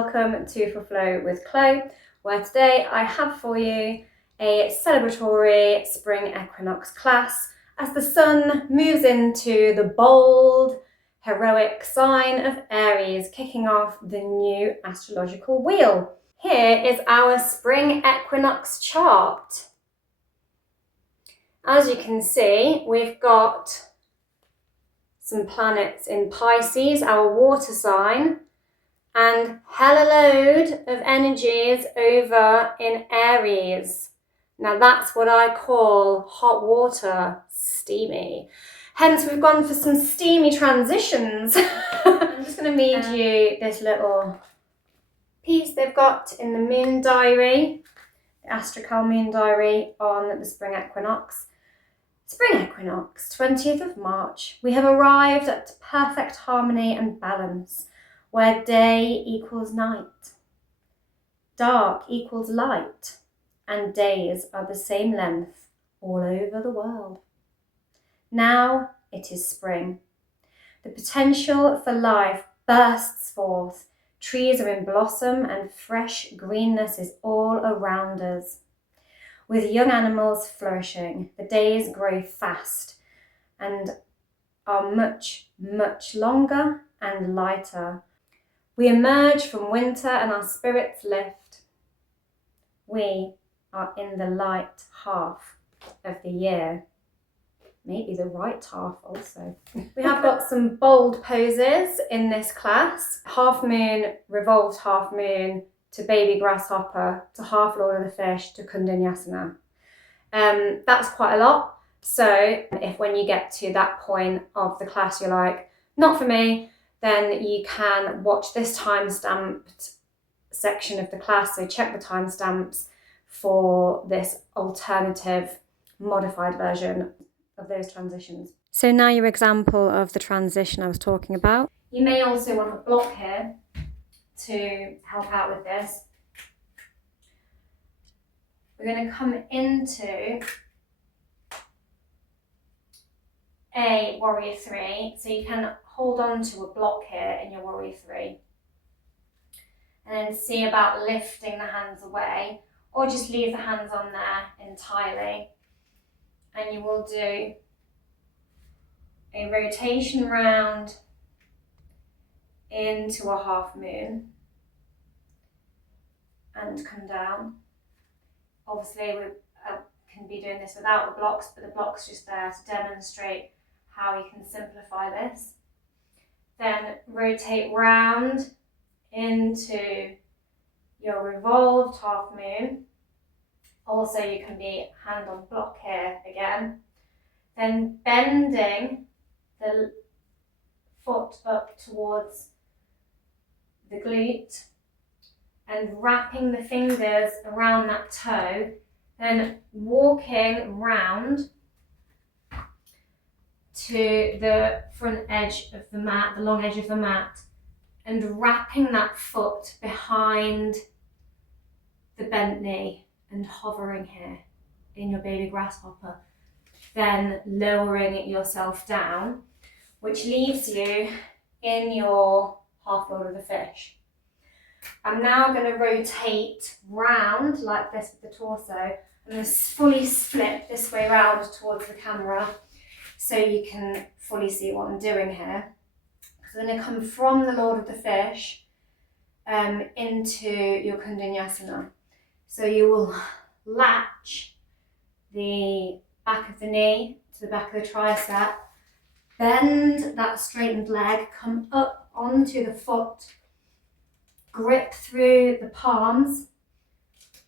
welcome to For Flow with Chloe, where today I have for you a celebratory spring equinox class as the sun moves into the bold, heroic sign of Aries, kicking off the new astrological wheel. Here is our spring equinox chart. As you can see, we've got some planets in Pisces, our water sign, and hella load of energies over in Aries. Now that's what I call hot water, steamy. Hence we've gone for some steamy transitions. I'm just going to read you this little piece they've got in the moon diary, the astrological moon diary on the spring equinox. Spring equinox, 20th of March. We have arrived at perfect harmony and balance, where day equals night, dark equals light, and days are the same length all over the world. Now it is spring. The potential for life bursts forth. Trees are in blossom and fresh greenness is all around us. With young animals flourishing, the days grow fast and are much, much longer and lighter. We emerge from winter and our spirits lift. We are in the light half of the year. Maybe the right half also. We have got some bold poses in this class. Half moon, revolved half moon, to baby grasshopper, to half lord of the fish, to Koundinyasana. That's quite a lot. So if when you get to that point of the class you're like, not for me, then you can watch this time-stamped section of the class. So check the timestamps for this alternative modified version of those transitions. So now your example of the transition I was talking about. You may also want a block here to help out with this. We're going to come into a warrior three, so you can hold on to a block here in your warrior three, and then see about lifting the hands away, or just leave the hands on there entirely, and you will do a rotation round into a half moon and come down. Obviously we can be doing this without the blocks, but the block's just there to demonstrate how you can simplify this. Then rotate round into your revolved half moon. Also you can be hand on block here again. Then bending the foot up towards the glute and wrapping the fingers around that toe, then walking round to the front edge of the mat, the long edge of the mat, and wrapping that foot behind the bent knee and hovering here in your baby grasshopper, then lowering yourself down, which leaves you in your half lord of the fish. I'm now going to rotate round like this with the torso. I'm going to fully flip this way round towards the camera so you can fully see what I'm doing here. So I'm going to come from the lord of the fish into your Koundinyasana. So you will latch the back of the knee to the back of the tricep, bend that straightened leg, come up onto the foot, grip through the palms.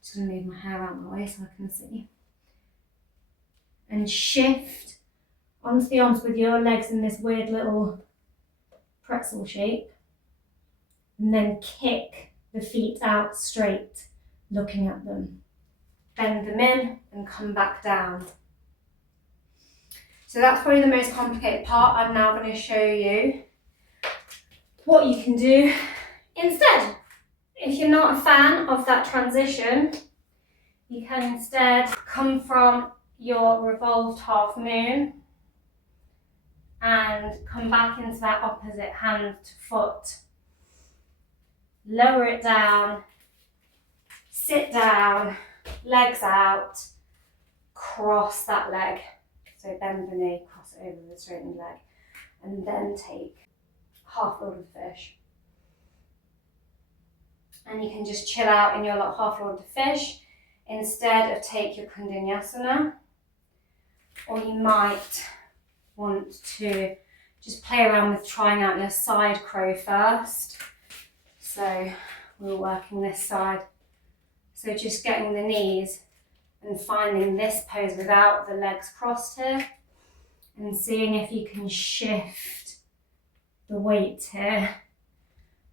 Just going to move my hair out of the way so I can see. And shift onto the arms with your legs in this weird little pretzel shape. And then kick the feet out straight, looking at them. Bend them in and come back down. So that's probably the most complicated part. I'm now going to show you what you can do instead. If you're not a fan of that transition, you can instead come from your revolved half moon and come back into that opposite hand to foot lower it down, sit down, legs out, cross that leg. So bend the knee, cross it over the straightened leg, and then take half load of fish. And you can just chill out in your half load of fish instead of take your Koundinyasana. Or you might want to just play around with trying out your side crow first. So we're working this side. So just getting the knees and finding this pose without the legs crossed here, and seeing if you can shift the weight here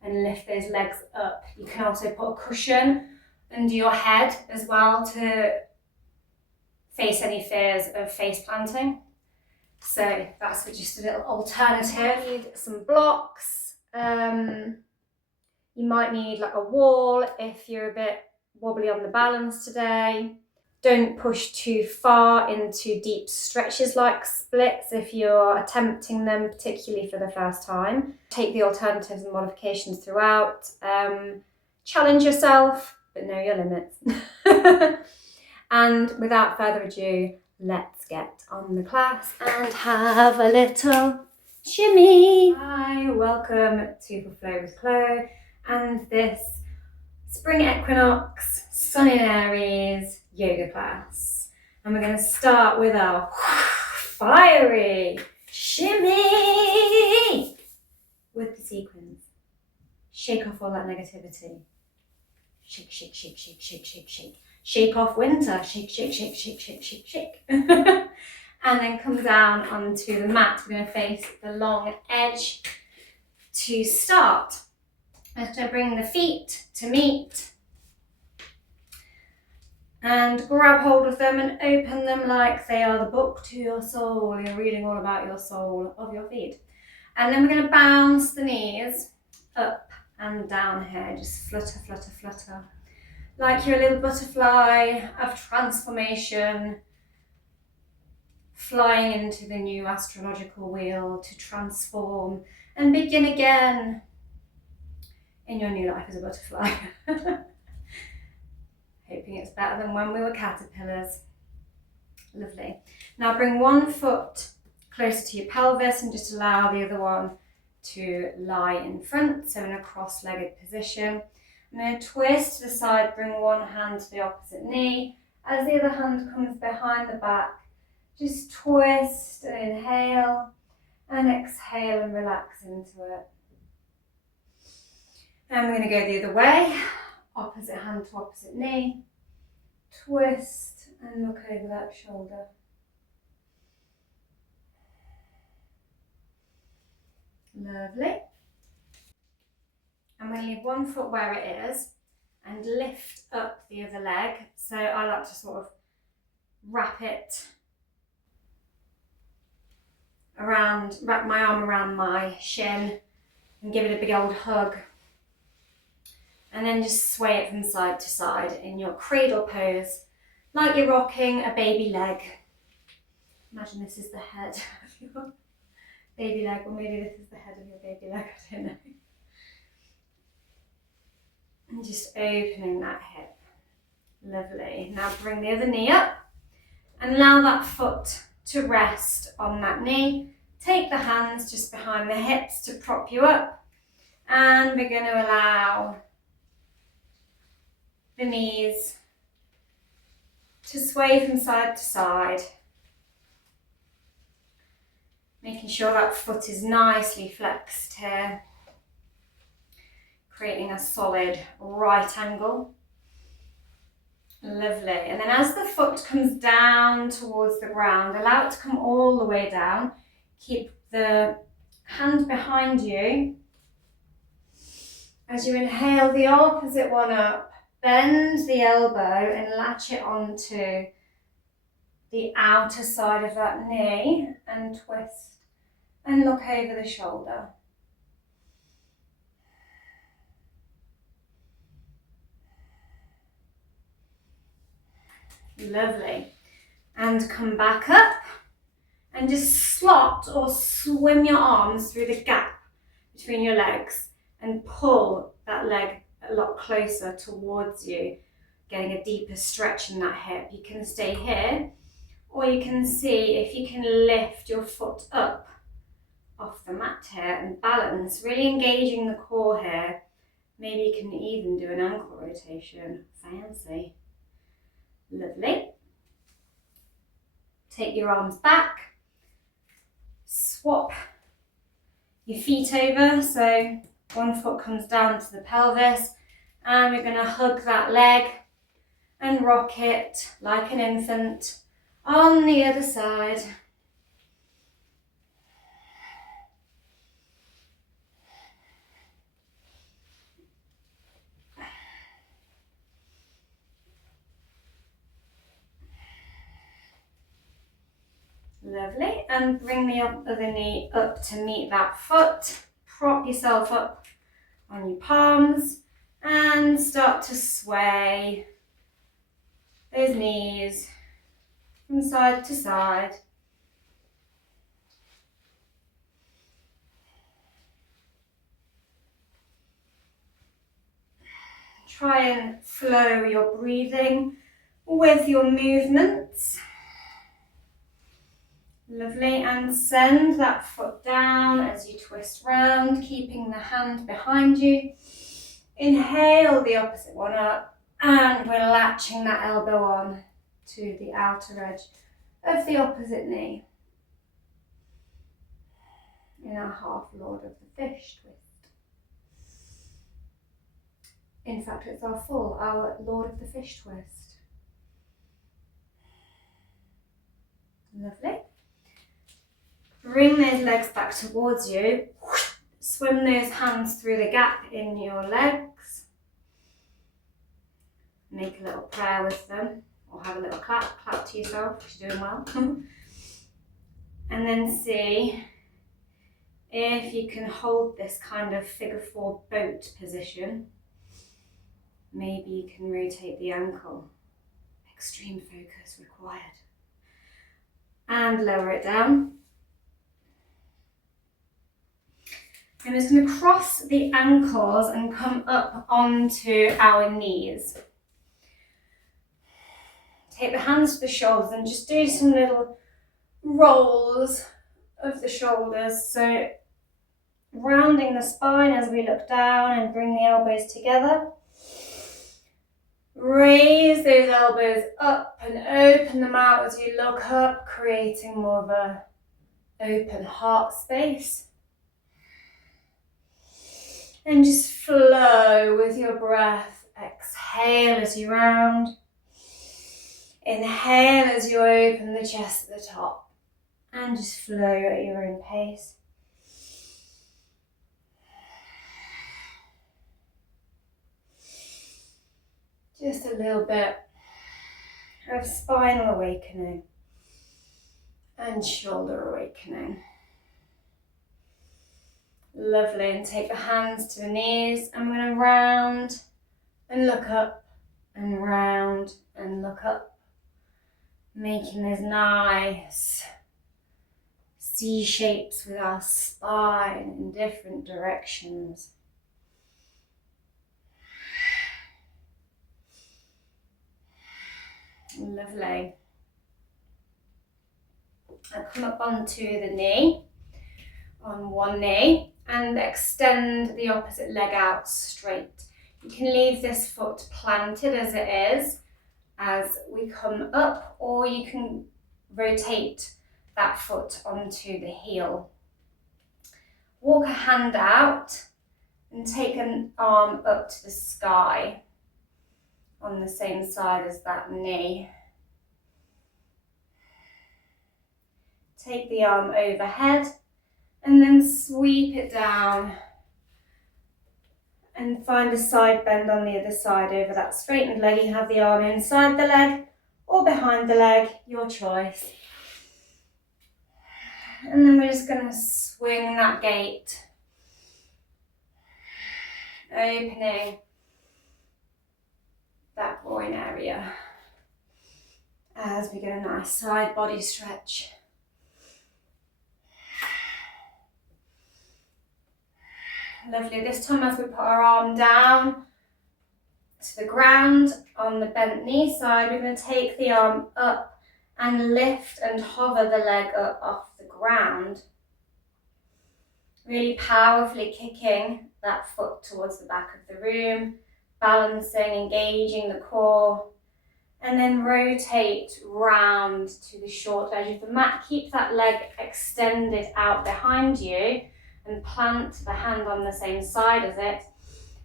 and lift those legs up. You can also put a cushion under your head as well to face any fears of face planting. So that's just a little alternative. You need some blocks. You might need like a wall if you're a bit wobbly on the balance today. Don't push too far into deep stretches like splits if you're attempting them, particularly for the first time. Take the alternatives and modifications throughout. Challenge yourself, but know your limits. And without further ado, let's get on the class and have a little shimmy. Hi, welcome to For Flow with Chloe and this Spring Equinox, Sun in Aries yoga class. And we're going to start with our fiery shimmy with the sequence. Shake off all that negativity. Shake, shake, shake, shake, shake, shake, shake. Shake off winter. Shake, shake, shake, shake, shake, shake, shake. And then come down onto the mat. We're going to face the long edge to start. I'm just going to bring the feet to meet and grab hold of them and open them like they are the book to your soul. You're reading all about your soul of your feet. And then we're going to bounce the knees up and down here. Just flutter, flutter, flutter. Like you're a little butterfly of transformation, flying into the new astrological wheel to transform and begin again in your new life as a butterfly. Hoping it's better than when we were caterpillars. Lovely. Now bring one foot closer to your pelvis and just allow the other one to lie in front, so in a cross-legged position. I'm going to twist to the side, bring one hand to the opposite knee. As the other hand comes behind the back, just twist and inhale and exhale and relax into it. And we're going to go the other way, opposite hand to opposite knee, twist and look over that shoulder. Lovely. I'm going to leave one foot where it is and lift up the other leg. So I like to sort of wrap my arm around my shin and give it a big old hug. And then just sway it from side to side in your cradle pose, like you're rocking a baby leg. Imagine this is the head of your baby leg, or maybe this is the head of your baby leg, I don't know. And just opening that hip. Lovely. Now bring the other knee up and allow that foot to rest on that knee. Take the hands just behind the hips to prop you up. And we're going to allow the knees to sway from side to side. Making sure that foot is nicely flexed here. Creating a solid right angle. Lovely. And then as the foot comes down towards the ground, allow it to come all the way down. Keep the hand behind you. As you inhale the opposite one up, bend the elbow and latch it onto the outer side of that knee and twist and look over the shoulder. Lovely. And come back up and just slot or swim your arms through the gap between your legs and pull that leg a lot closer towards you, getting a deeper stretch in that hip. You can stay here, or you can see if you can lift your foot up off the mat here and balance, really engaging the core here. Maybe you can even do an ankle rotation. Fancy. Lovely. Take your arms back. Swap your feet over, so one foot comes down to the pelvis, and we're going to hug that leg and rock it like an infant on the other side. Lovely, and bring the other knee up to meet that foot. Prop yourself up on your palms and start to sway those knees from side to side. Try and flow your breathing with your movements. Lovely, and send that foot down as you twist round, keeping the hand behind you. Inhale the opposite one up, and we're latching that elbow on to the outer edge of the opposite knee in our half Lord of the Fish twist. In fact, it's our Lord of the Fish twist. Lovely. Bring those legs back towards you. Swim those hands through the gap in your legs. Make a little prayer with them, or have a little clap to yourself if you're doing well. And then see if you can hold this kind of figure 4 boat position. Maybe you can rotate the ankle. Extreme focus required. And lower it down. I'm just going to cross the ankles and come up onto our knees. Take the hands to the shoulders and just do some little rolls of the shoulders. So rounding the spine as we look down and bring the elbows together. Raise those elbows up and open them out as you look up, creating more of an open heart space. And just flow with your breath. Exhale as you round. Inhale as you open the chest at the top. And just flow at your own pace. Just a little bit of spinal awakening and shoulder awakening. Lovely, and take the hands to the knees. I'm going to round and look up and round and look up, making those nice C shapes with our spine in different directions. Lovely. I'll come up onto the knee, on one knee, and extend the opposite leg out straight. You can leave this foot planted as it is as we come up, or you can rotate that foot onto the heel. Walk a hand out and take an arm up to the sky on the same side as that knee. Take the arm overhead and then sweep it down and find a side bend on the other side over that straightened leg. You have the arm inside the leg or behind the leg, your choice. And then we're just going to swing that gate, opening that groin area as we get a nice side body stretch. Lovely. This time as we put our arm down to the ground on the bent knee side, we're going to take the arm up and lift and hover the leg up off the ground. Really powerfully kicking that foot towards the back of the room, balancing, engaging the core, and then rotate round to the short edge of the mat. Keep that leg extended out behind you and plant the hand on the same side as it.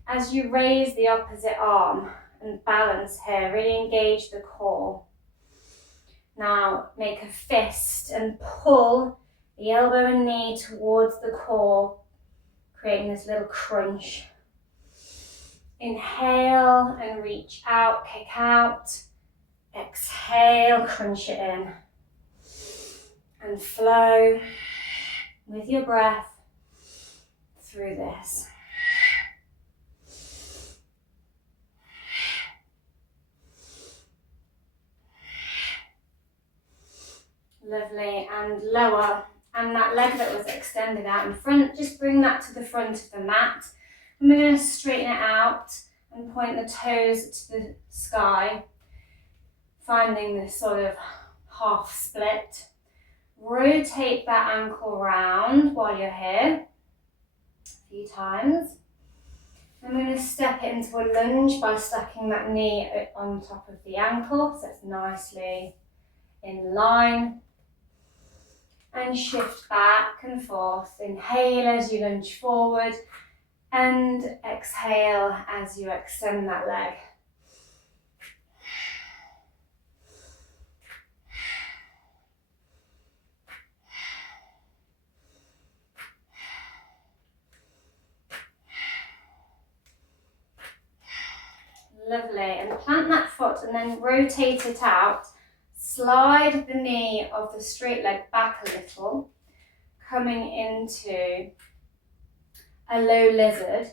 As you raise the opposite arm and balance here, really engage the core. Now make a fist and pull the elbow and knee towards the core, creating this little crunch. Inhale and reach out, kick out. Exhale, crunch it in. And flow with your breath through this. Lovely, and lower. And that leg that was extended out in front, just bring that to the front of the mat. And we're going to straighten it out and point the toes to the sky, finding this sort of half split. Rotate that ankle round while you're here a few times. And we're going to step it into a lunge by stacking that knee on top of the ankle, so it's nicely in line. And shift back and forth. Inhale as you lunge forward and exhale as you extend that leg. Lovely, and plant that foot and then rotate it out. Slide the knee of the straight leg back a little, coming into a low lizard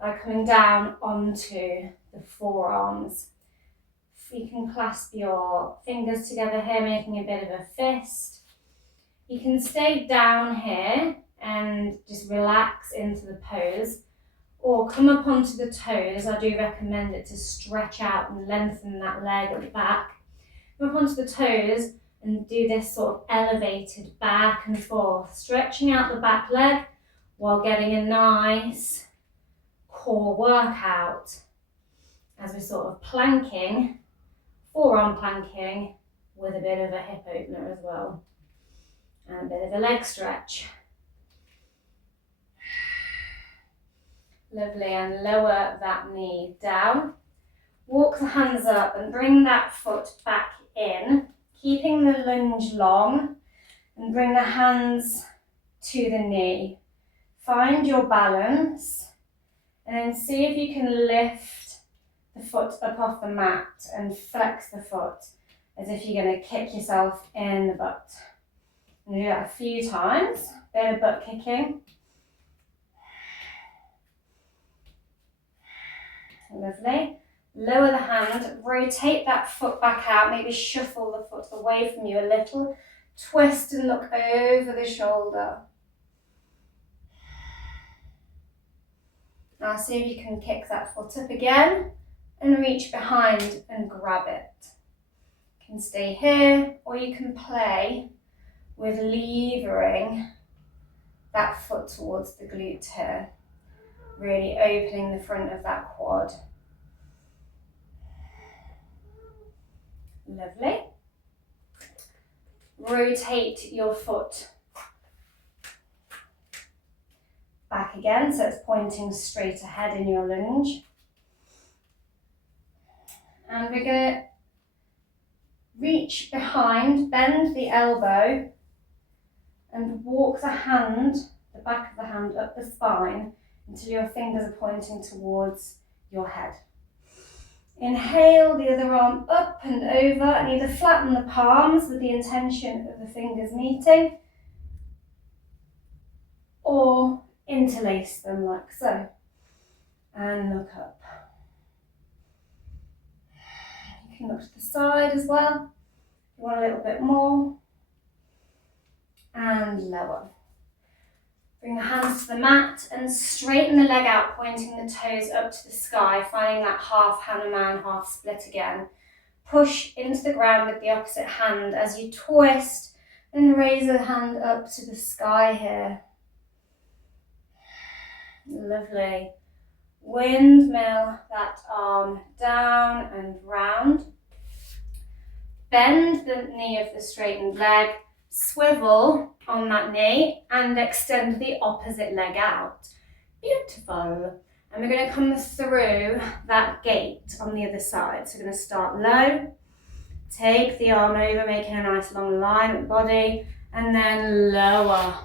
by coming down onto the forearms. You can clasp your fingers together here, making a bit of a fist. You can stay down here and just relax into the pose, or come up onto the toes. I do recommend it to stretch out and lengthen that leg at the back. Come up onto the toes and do this sort of elevated back and forth, stretching out the back leg while getting a nice core workout as we're sort of planking, forearm planking with a bit of a hip opener as well, and a bit of a leg stretch. Lovely, and lower that knee down. Walk the hands up and bring that foot back in, keeping the lunge long, and bring the hands to the knee. Find your balance and then see if you can lift the foot up off the mat and flex the foot as if you're going to kick yourself in the butt. And do that a few times, bit of butt kicking. Lovely. Lower the hand, rotate that foot back out, maybe shuffle the foot away from you a little. Twist and look over the shoulder. Now see if you can kick that foot up again and reach behind and grab it. You can stay here, or you can play with levering that foot towards the glute here, really opening the front of that quad. Lovely. Rotate your foot back again, so it's pointing straight ahead in your lunge. And we're going to reach behind, bend the elbow, and walk the hand, the back of the hand, up the spine until your fingers are pointing towards your head. Inhale the other arm up and over, and either flatten the palms with the intention of the fingers meeting, or interlace them like so, and look up. You can look to the side as well, if you want a little bit more, and lower. Bring the hands to the mat and straighten the leg out, pointing the toes up to the sky, finding that half Hanuman, half split again. Push into the ground with the opposite hand as you twist and raise the hand up to the sky here. Lovely. Windmill that arm down and round. Bend the knee of the straightened leg, swivel on that knee and extend the opposite leg out. Beautiful. And we're going to come through that gate on the other side. So we're going to start low, take the arm over, making a nice long line with the body, and then lower.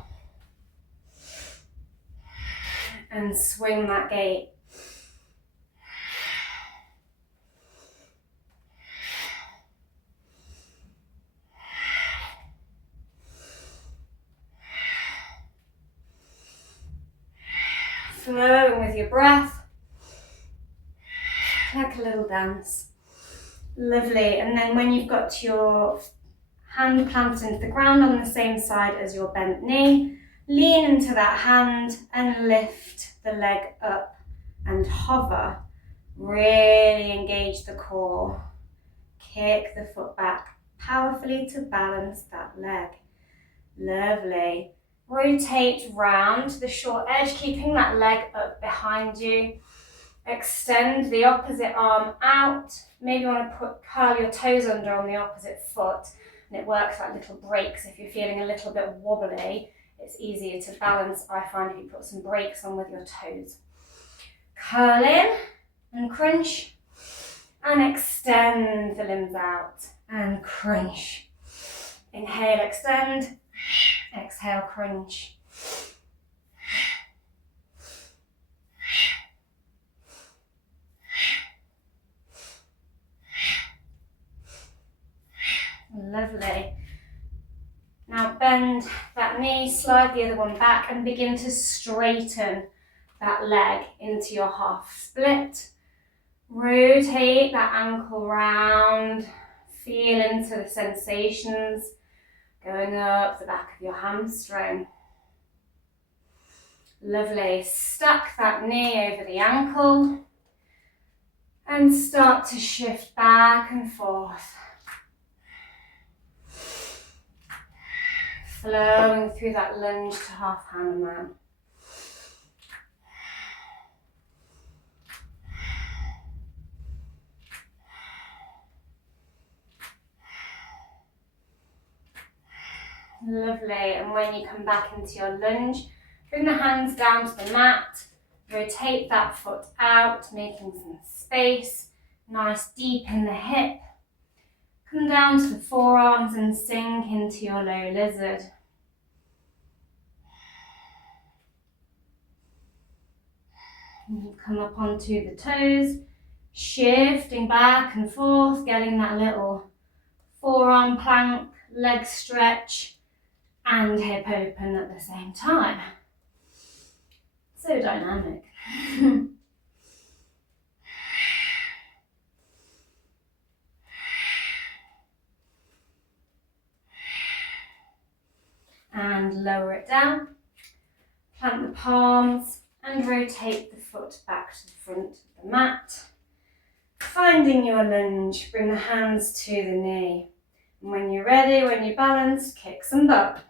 And swing that gate. Flowing with your breath, like a little dance. Lovely. And then when you've got your hand planted into the ground on the same side as your bent knee, lean into that hand and lift the leg up and hover. Really engage the core. Kick the foot back powerfully to balance that leg. Lovely. Rotate round to the short edge, keeping that leg up behind you. Extend the opposite arm out. Maybe you want to curl your toes under on the opposite foot, and it works like little breaks. If you're feeling a little bit wobbly, it's easier to balance, I find, if you put some breaks on with your toes. Curl in and crunch, and extend the limbs out and crunch. Inhale, extend. Exhale, crunch. Lovely. Now bend that knee, slide the other one back and begin to straighten that leg into your half split. Rotate that ankle round. Feel into the sensations going up the back of your hamstring. Lovely. Stack that knee over the ankle and start to shift back and forth. Flowing through that lunge to half Hanuman. Lovely. And when you come back into your lunge, bring the hands down to the mat, rotate that foot out, making some space, nice deep in the hip. Come down to the forearms and sink into your low lizard. And come up onto the toes, shifting back and forth, getting that little forearm plank, leg stretch, and hip open at the same time. So dynamic. And lower it down. Plant the palms and rotate the foot back to the front of the mat. Finding your lunge, bring the hands to the knee. And when you're ready, when you're balanced, kick some butt.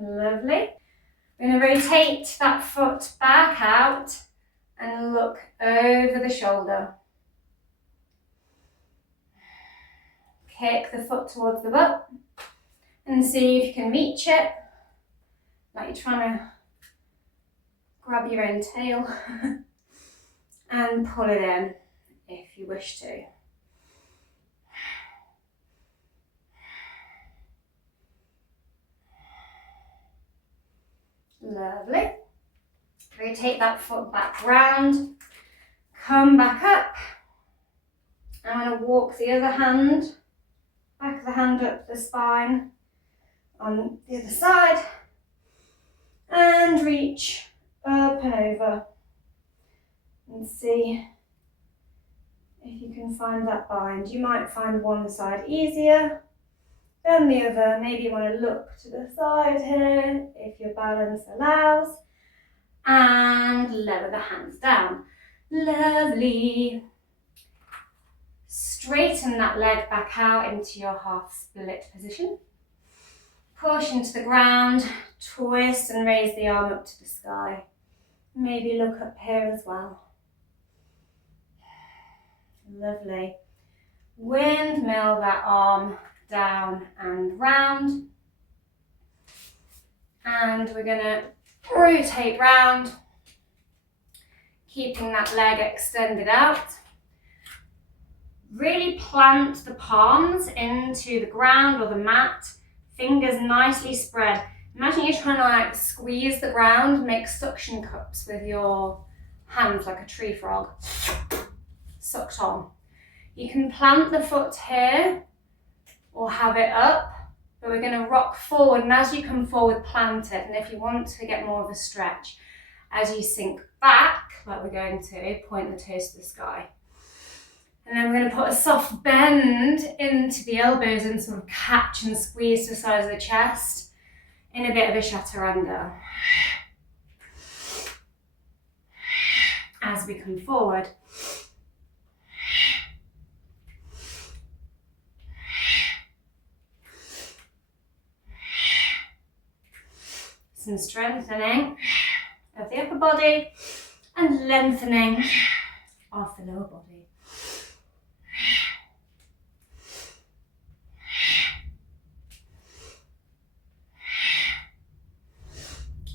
Lovely. We're going to rotate that foot back out and look over the shoulder. Kick the foot towards the butt and see if you can reach it, like you're trying to grab your own tail, and pull it in if you wish to. Lovely. Rotate that foot back round, come back up. I'm going to walk the other hand, back of the hand up the spine on the other side, and reach up and over. and see if you can find that bind. You might find one side easier than the other. Maybe you want to look to the side here if your balance allows, and lower the hands down. Lovely. Straighten that leg back out into your half split position. Push into the ground, twist and raise the arm up to the sky. Maybe look up here as well. Lovely. Windmill that arm down and round. And we're going to rotate round, keeping that leg extended out. Really plant the palms into the ground or the mat, fingers nicely spread. Imagine you're trying to like squeeze the ground, make suction cups with your hands like a tree frog, sucked on. You can plant the foot here or have it up, but we're going to rock forward, and as you come forward, plant it. And if you want to get more of a stretch, as you sink back, like we're going to, point the toes to the sky. And then we're going to put a soft bend into the elbows and sort of catch and squeeze to the sides of the chest in a bit of a chaturanga. As we come forward. Some strengthening of the upper body and lengthening of the lower body.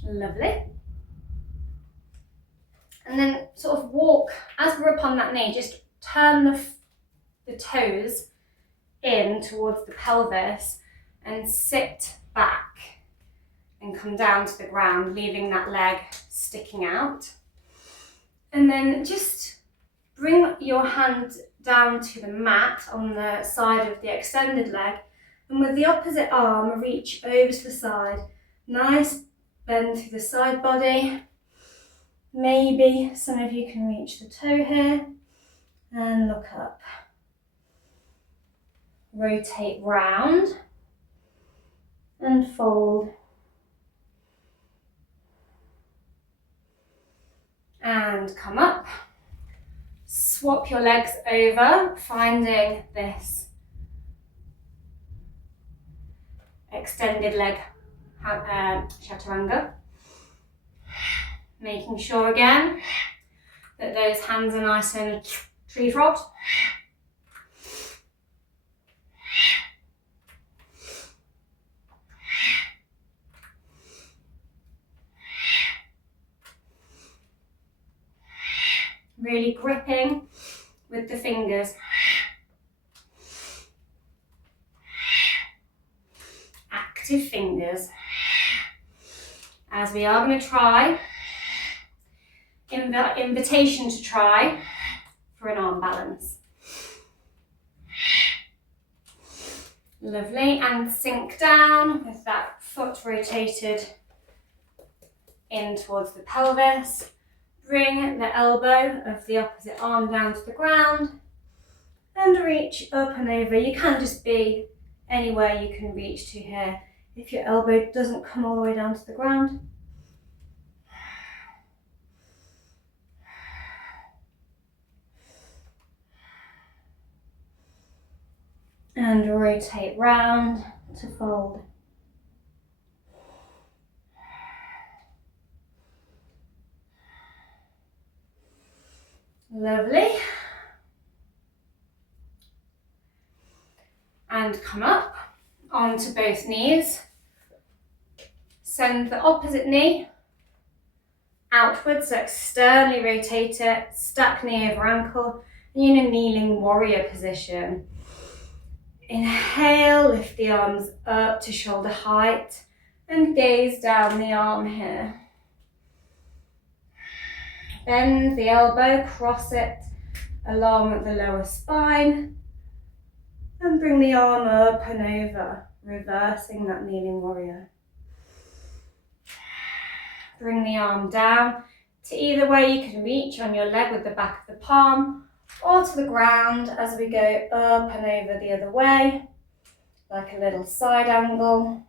Lovely. And then sort of walk, as we're up on that knee, just turn the toes in towards the pelvis and sit back and come down to the ground, leaving that leg sticking out. And then just bring your hand down to the mat on the side of the extended leg, and with the opposite arm, reach over to the side. Nice bend through the side body. Maybe some of you can reach the toe here and look up. Rotate round and fold. And come up. Swap your legs over, finding this extended leg chaturanga. Making sure again that those hands are nice and tree frogged. Really gripping with the fingers. Active fingers. As we are going to try, invitation to try for an arm balance. Lovely, and sink down with that foot rotated in towards the pelvis. Bring the elbow of the opposite arm down to the ground and reach up and over. You can just be anywhere you can reach to here if your elbow doesn't come all the way down to the ground. And rotate round to fold. Lovely. And come up onto both knees. Send the opposite knee outwards, so externally rotate it, stack knee over ankle, and you're in a kneeling warrior position. Inhale, lift the arms up to shoulder height and gaze down the arm here. Bend the elbow, cross it along the lower spine and bring the arm up and over, reversing that kneeling warrior. Bring the arm down, to either way. You can reach on your leg with the back of the palm or to the ground as we go up and over the other way, like a little side angle.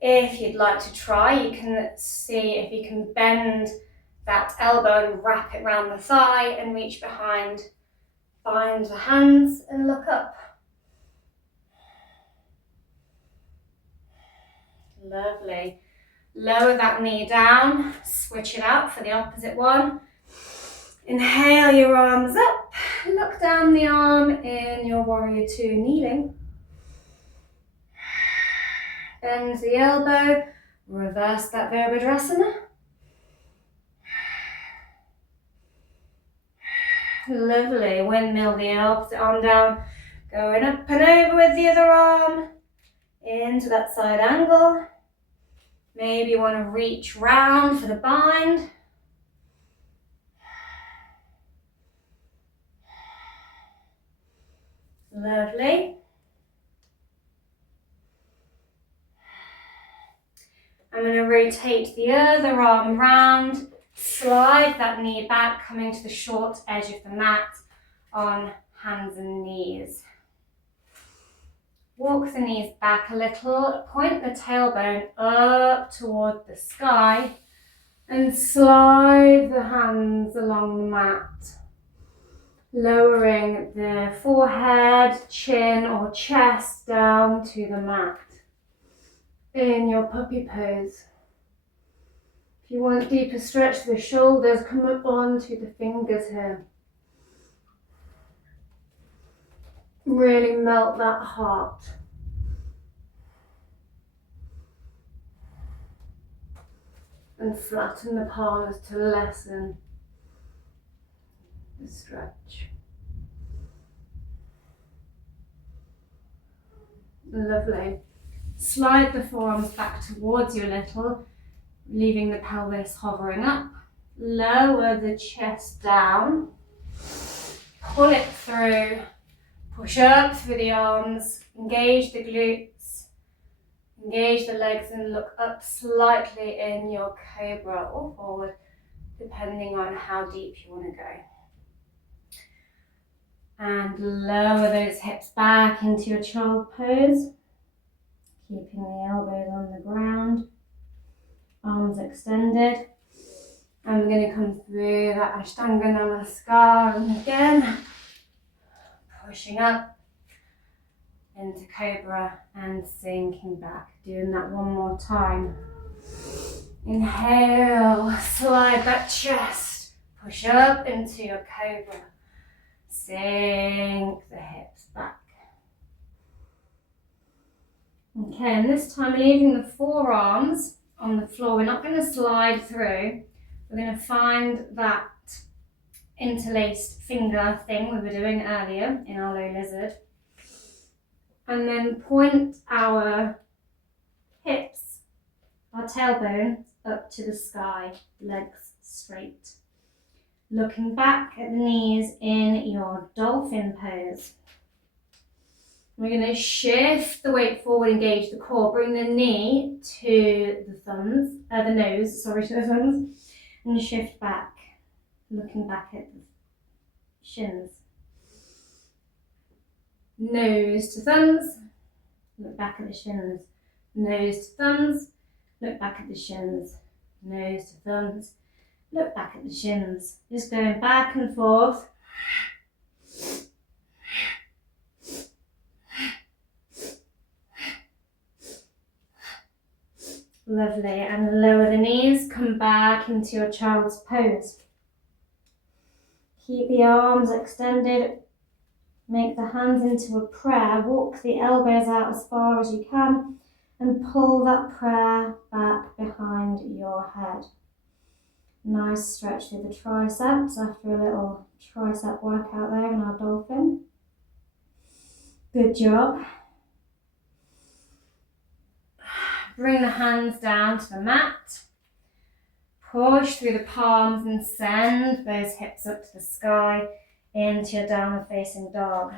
If you'd like to try, you can see if you can bend that elbow and wrap it around the thigh and reach behind. Find the hands and look up. Lovely. Lower that knee down, switch it out for the opposite one. Inhale your arms up, look down the arm in your warrior two, kneeling. Bend the elbow, reverse that Virabhadrasana. Lovely, windmill the opposite arm down, going up and over with the other arm, into that side angle. Maybe you want to reach round for the bind. Lovely. I'm going to rotate the other arm round, slide that knee back, coming to the short edge of the mat on hands and knees. Walk the knees back a little, point the tailbone up toward the sky and slide the hands along the mat, lowering the forehead, chin or chest down to the mat in your puppy pose. If you want deeper stretch to the shoulders, come up onto the fingers here. Really melt that heart. And flatten the palms to lessen the stretch. Lovely. Slide the forearms back towards you a little, leaving the pelvis hovering up. Lower the chest down. Pull it through. Push up through the arms. Engage the glutes. Engage the legs and look up slightly in your cobra or forward, depending on how deep you want to go. And lower those hips back into your child pose, keeping the elbows on the ground, arms extended. And we're going to come through that Ashtanga Namaskar, and again, pushing up into cobra and sinking back. Doing that one more time. Inhale, slide that chest, push up into your cobra. Sink the hips back. Okay, and this time leaving the forearms on the floor. We're not going to slide through. We're going to find that interlaced finger thing we were doing earlier in our low lizard. And then point our hips, our tailbone, up to the sky, legs straight. Looking back at the knees in your dolphin pose. We're going to shift the weight forward, engage the core, bring the knee to the nose, to the thumbs, and shift back, looking back at the shins. Nose to thumbs, look back at the shins. Nose to thumbs, look back at the shins. Nose to thumbs, look back at the shins. Just going back and forth. Lovely, and lower the knees, come back into your child's pose. Keep the arms extended, make the hands into a prayer, walk the elbows out as far as you can and pull that prayer back behind your head. Nice stretch through the triceps after a little tricep workout there in our dolphin. Good job. Bring the hands down to the mat. Push through the palms and send those hips up to the sky into your downward facing dog.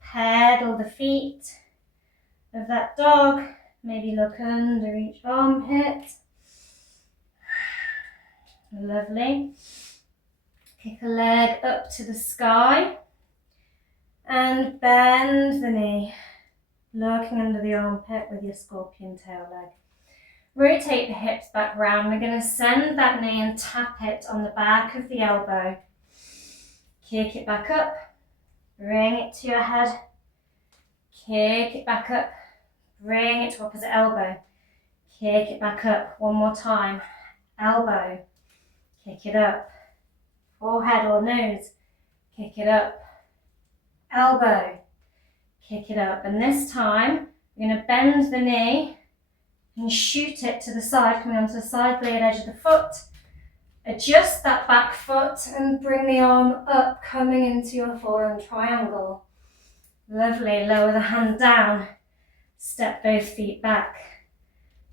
Pedal the feet of that dog. Maybe look under each armpit. Lovely. Kick a leg up to the sky and bend the knee, looking under the armpit with your scorpion tail leg. Rotate the hips back round. We're going to send that knee and tap it on the back of the elbow. Kick it back up. Bring it to your head. Kick it back up. Bring it to opposite elbow. Kick it back up. One more time. Elbow. Kick it up. Forehead or nose. Kick it up. Elbow. Kick it up. And this time, we're going to bend the knee and shoot it to the side, coming onto the side blade edge of the foot. Adjust that back foot and bring the arm up, coming into your fallen triangle. Lovely. Lower the hand down. Step both feet back.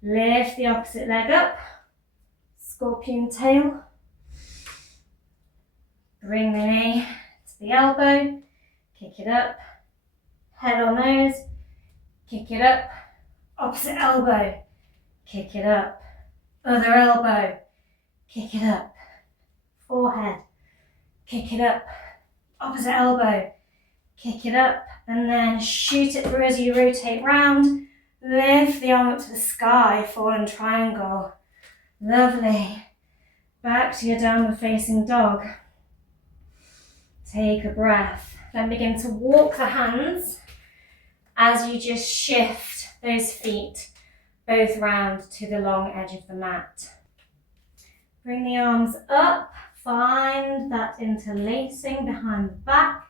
Lift the opposite leg up. Scorpion tail. Bring the knee to the elbow. Kick it up. Head or nose. Kick it up. Opposite elbow. Kick it up. Other elbow. Kick it up. Forehead. Kick it up. Opposite elbow. Kick it up. And then shoot it through as you rotate round. Lift the arm up to the sky. Fallen triangle. Lovely. Back to your downward facing dog. Take a breath. Then begin to walk the hands as you just shift those feet both round to the long edge of the mat. Bring the arms up, find that interlacing behind the back,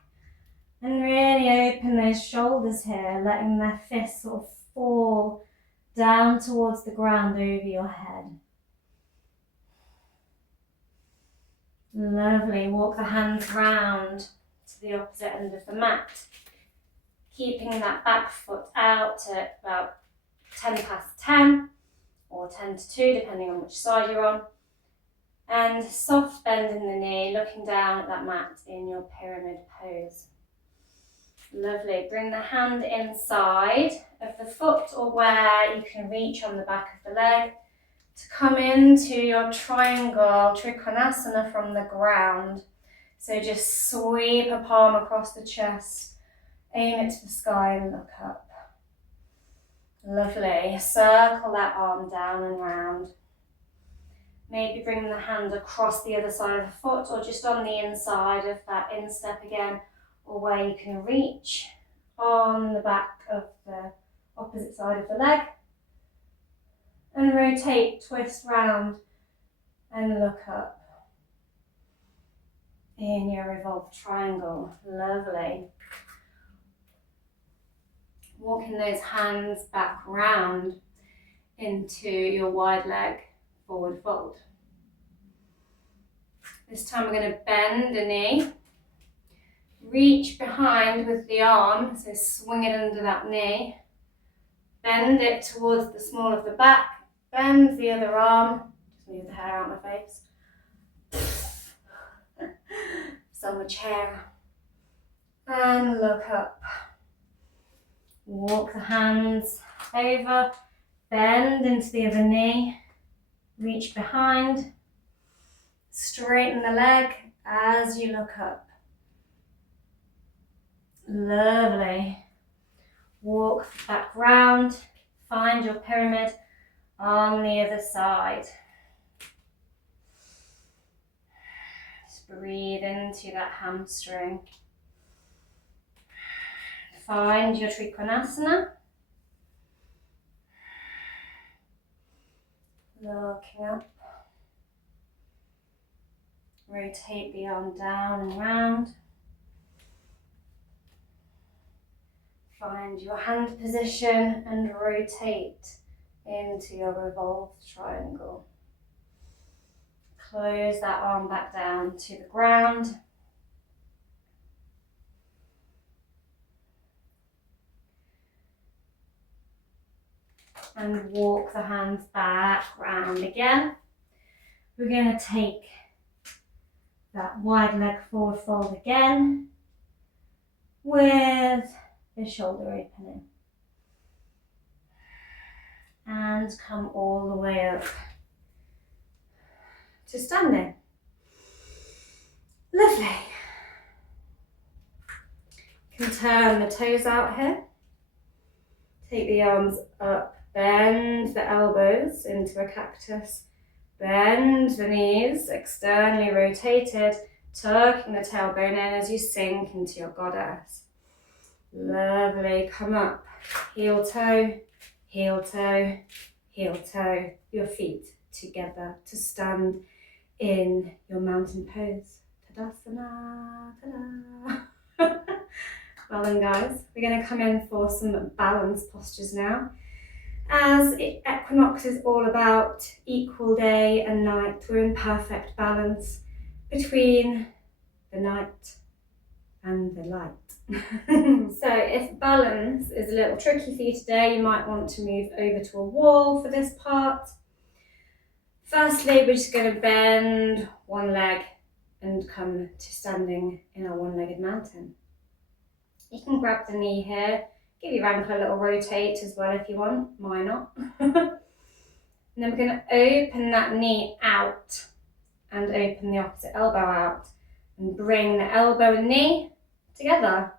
and really open those shoulders here, letting their fists sort of fall down towards the ground over your head. Lovely. Walk the hands round to the opposite end of the mat, keeping that back foot out at about 10 past 10 or 10 to 2, depending on which side you're on. And soft bend in the knee, looking down at that mat in your pyramid pose. Lovely. Bring the hand inside of the foot or where you can reach on the back of the leg to come into your triangle, Koundinyasana from the ground. So just sweep a palm across the chest, aim it to the sky and look up. Lovely. Circle that arm down and round. Maybe bring the hand across the other side of the foot or just on the inside of that instep again, or where you can reach on the back of the opposite side of the leg. And rotate, twist round and look up in your revolved triangle. Lovely. Walking those hands back round into your wide leg forward fold. This time we're going to bend the knee, reach behind with the arm, so swing it under that knee, bend it towards the small of the back, bend the other arm, just move the hair out of my face, it's on the chair, and look up. Walk the hands over, bend into the other knee, reach behind, straighten the leg as you look up. Lovely. Walk back round, find your pyramid on the other side. Just breathe into that hamstring. Find your Koundinyasana. Looking up. Rotate the arm down and round. Find your hand position and rotate into your revolved triangle. Close that arm back down to the ground. And walk the hands back round again. We're going to take that wide leg forward fold again with the shoulder opening. And come all the way up to standing. Lovely. You can turn the toes out here. Take the arms up, bend the elbows into a cactus. Bend the knees, externally rotated, tucking the tailbone in as you sink into your goddess. Lovely. Come up, heel toe, heel toe, heel toe. Your feet together to stand in your mountain pose. Tadasana, ta-da. Well then guys, we're going to come in for some balance postures now. As equinox is all about equal day and night, we're in perfect balance between the night and the light. So if balance is a little tricky for you today, you might want to move over to a wall for this part. Firstly, we're just going to bend one leg and come to standing in our one-legged mountain. You can grab the knee here, give your ankle a little rotate as well if you want, why not? And then we're going to open that knee out and open the opposite elbow out and bring the elbow and knee together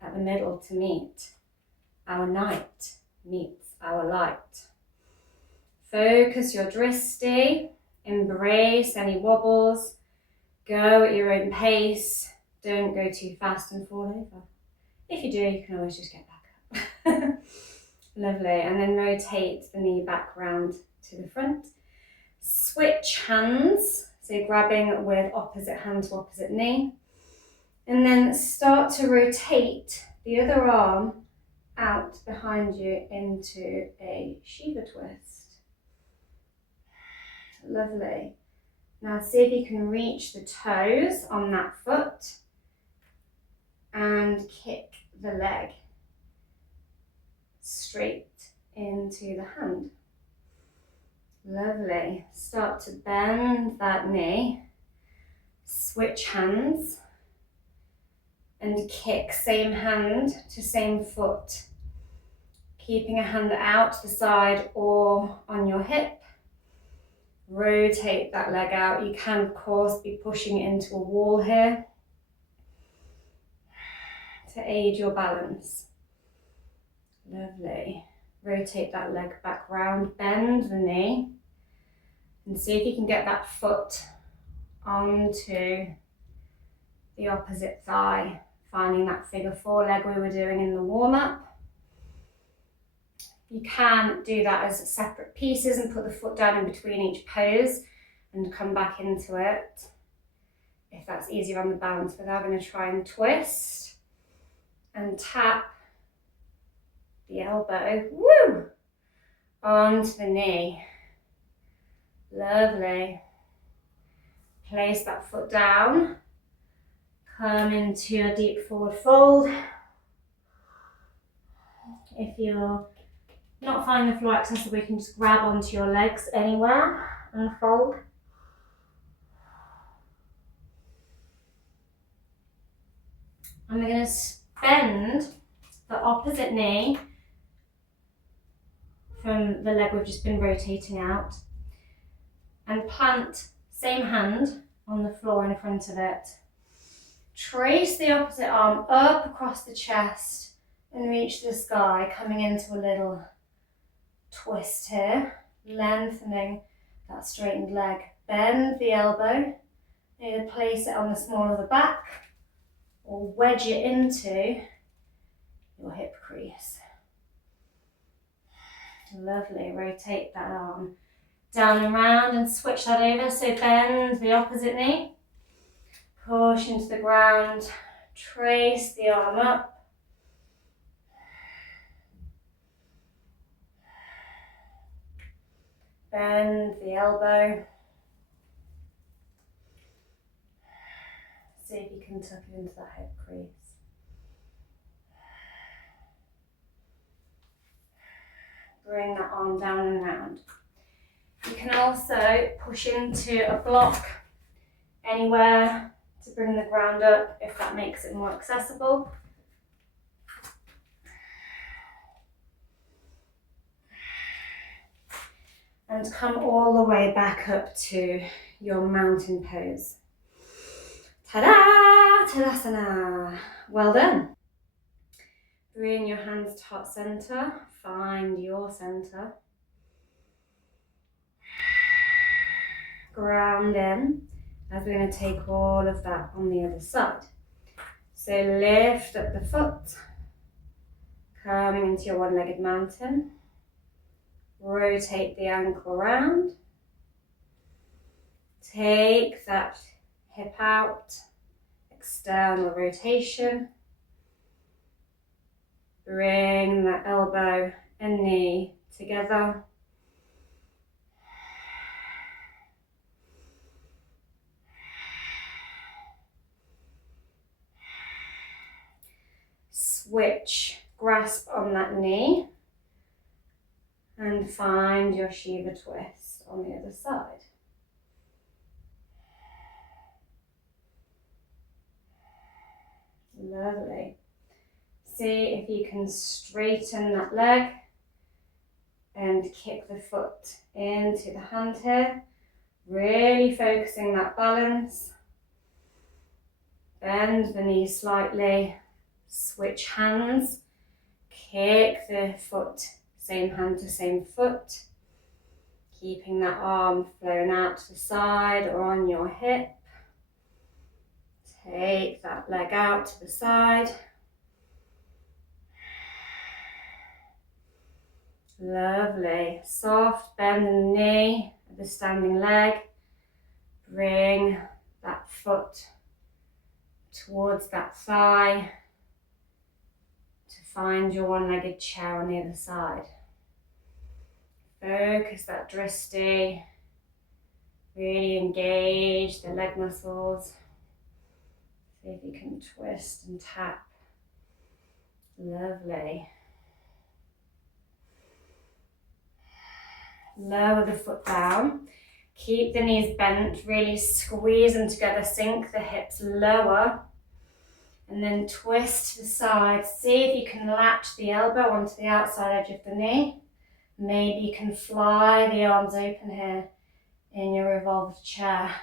at the middle to meet. Our night meets our light. Focus your drishti, embrace any wobbles, go at your own pace, don't go too fast and fall over. If you do, you can always just get back up. Lovely, and then rotate the knee back round to the front. Switch hands, so grabbing with opposite hand to opposite knee. And then start to rotate the other arm out behind you into a Shiva twist. Lovely. Now see if you can reach the toes on that foot and kick the leg straight into the hand. Lovely. Start to bend that knee, switch hands and kick same hand to same foot, keeping a hand out to the side or on your hip. Rotate that leg out. You can of course be pushing it into a wall here to aid your balance. Lovely. Rotate that leg back round, bend the knee, and see if you can get that foot onto the opposite thigh, finding that figure four leg we were doing in the warm-up. You can do that as separate pieces and put the foot down in between each pose and come back into it if that's easier on the balance. But I'm going to try and twist and tap the elbow, woo, onto the knee. Lovely. Place that foot down. Come into a deep forward fold. If you're not finding the floor accessible, you can just grab onto your legs anywhere and fold. And we're going to bend the opposite knee from the leg we've just been rotating out and plant same hand on the floor in front of it. Trace the opposite arm up across the chest and reach the sky, coming into a little twist here, lengthening that straightened leg. Bend the elbow, either place it on the small of the back or wedge it into your hip crease. Lovely. Rotate that arm down and round and switch that over. So bend the opposite knee, push into the ground, trace the arm up. Bend the elbow. See if you can tuck it into that hip crease. Bring that arm down and round. You can also push into a block anywhere to bring the ground up if that makes it more accessible. And come all the way back up to your mountain pose. Ta-da! Tadasana. Well done. Bring your hands to heart center. Find your center. Ground in, as we're going to take all of that on the other side. So lift up the foot, coming into your one-legged mountain. Rotate the ankle round. Take that hip out, external rotation. Bring the elbow and knee together. Switch, grasp on that knee and find your Shiva twist on the other side. Lovely. See if you can straighten that leg and kick the foot into the hand here. Really focusing that balance. Bend the knee slightly. Switch hands. Kick the foot, same hand to same foot. Keeping that arm flown out to the side or on your hip. Take that leg out to the side. Lovely. Soft bend in the knee of the standing leg. Bring that foot towards that thigh to find your one-legged chair on the other side. Focus that drishti. Really engage the leg muscles. See if you can twist and tap. Lovely. Lower the foot down. Keep the knees bent, really squeeze them together, sink the hips lower. And then twist to the side. See if you can latch the elbow onto the outside edge of the knee. Maybe you can fly the arms open here in your revolved chair.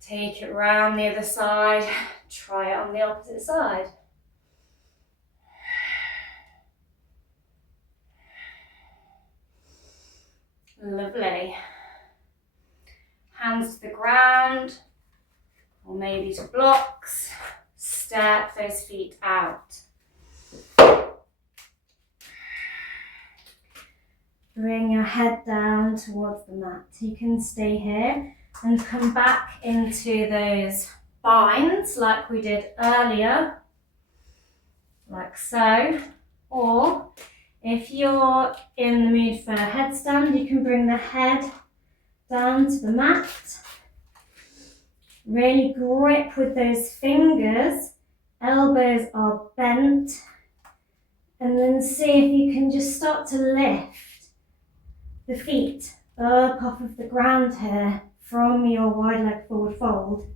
Take it round the other side. Try it on the opposite side. Lovely. Hands to the ground, or maybe to blocks. Step those feet out. Bring your head down towards the mat. You can stay here and come back into those binds like we did earlier, like so. Or if you're in the mood for a headstand, you can bring the head down to the mat. Really grip with those fingers. Elbows are bent. And then see if you can just start to lift the feet up off of the ground here from your wide leg forward fold.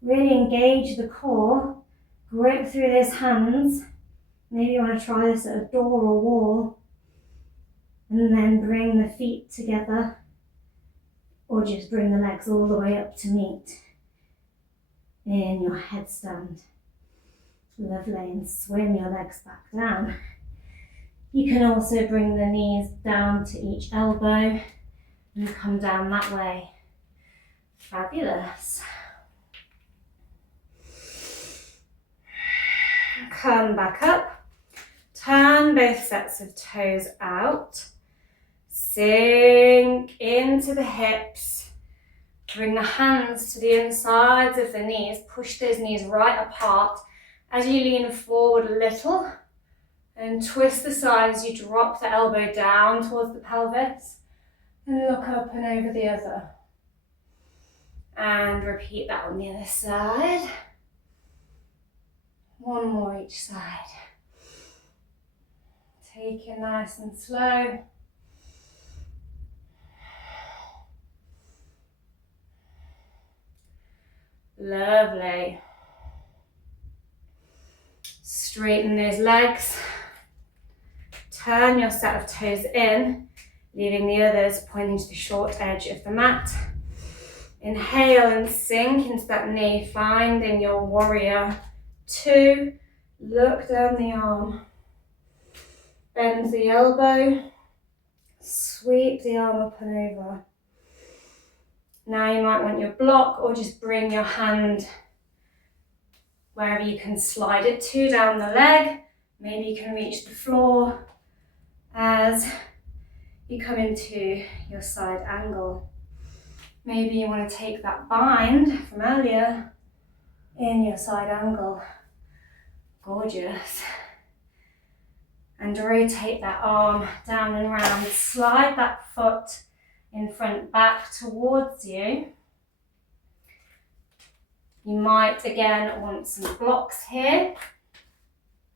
Really engage the core. Grip through those hands. Maybe you want to try this at a door or wall. And then bring the feet together. Or just bring the legs all the way up to meet in your headstand. Lovely. And swing your legs back down. You can also bring the knees down to each elbow and come down that way. Fabulous. Come back up. Turn both sets of toes out. Sink into the hips. Bring the hands to the insides of the knees. Push those knees right apart as you lean forward a little. And twist the side as you drop the elbow down towards the pelvis. And look up and over the other. And repeat that on the other side. One more each side. Take it nice and slow. Lovely. Straighten those legs. Turn your set of toes in. leaving the others pointing to the short edge of the mat. Inhale and sink into that knee, finding your warrior 2. Look down the arm. Bend the elbow. Sweep the arm up and over. Now you might want your block, or just bring your hand wherever you can slide it to down the leg. Maybe you can reach the floor as you come into your side angle. Maybe you want to take that bind from earlier in your side angle. Gorgeous. And rotate that arm down and round. Slide that foot in front back towards you. You might again want some blocks here.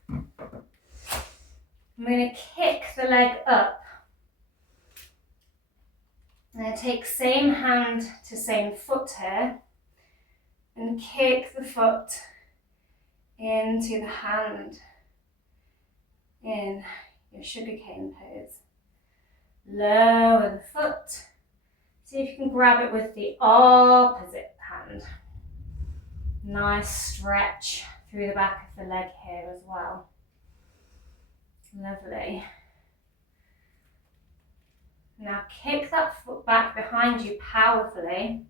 I'm going to kick the leg up. I'm going to take same hand to same foot here and kick the foot into the hand in your sugarcane pose. Lower the foot. See if you can grab it with the opposite hand. Nice stretch through the back of the leg here as well. Lovely. Now kick that foot back behind you powerfully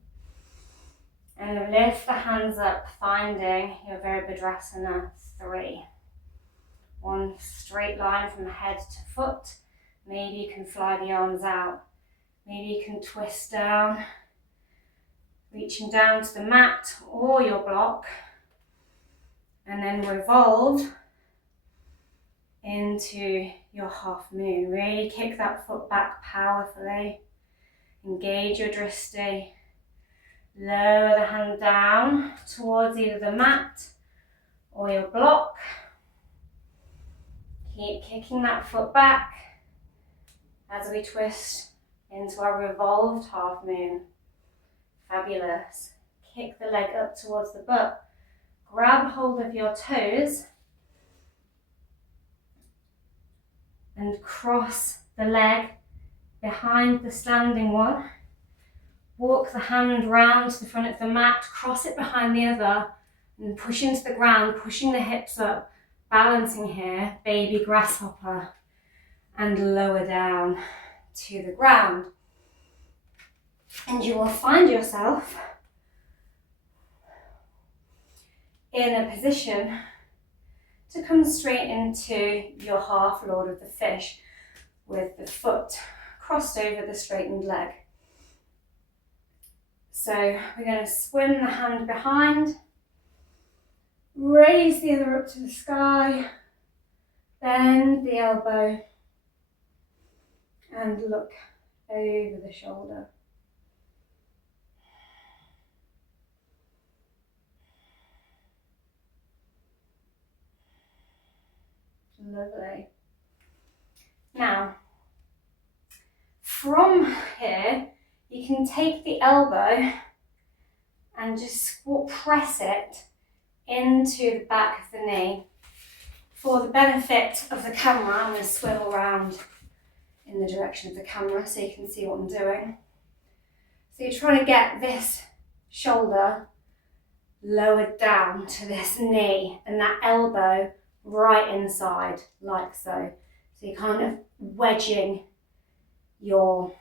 and lift the hands up, finding your Virabhadrasana 3. One straight line from head to foot. Maybe you can fly the arms out. Maybe you can twist down, reaching down to the mat or your block, and then revolve into your half moon. Really kick that foot back powerfully. Engage your dristi. Lower the hand down towards either the mat or your block. Keep kicking that foot back as we twist into our revolved half moon. Fabulous. Kick the leg up towards the butt. Grab hold of your toes and cross the leg behind the standing one. Walk the hand round to the front of the mat, cross it behind the other, and push into the ground, pushing the hips up, balancing here, baby grasshopper, and lower down to the ground. And you will find yourself in a position to come straight into your half Lord of the Fish with the foot crossed over the straightened leg. So we're going to swim the hand behind, raise the other up to the sky, bend the elbow, and look over the shoulder. Lovely. Now, from here, you can take the elbow and just press it into the back of the knee. For the benefit of the camera, I'm going to swivel around in the direction of the camera so you can see what I'm doing. So you're trying to get this shoulder lowered down to this knee and that elbow right inside, like so. So you're kind of wedging your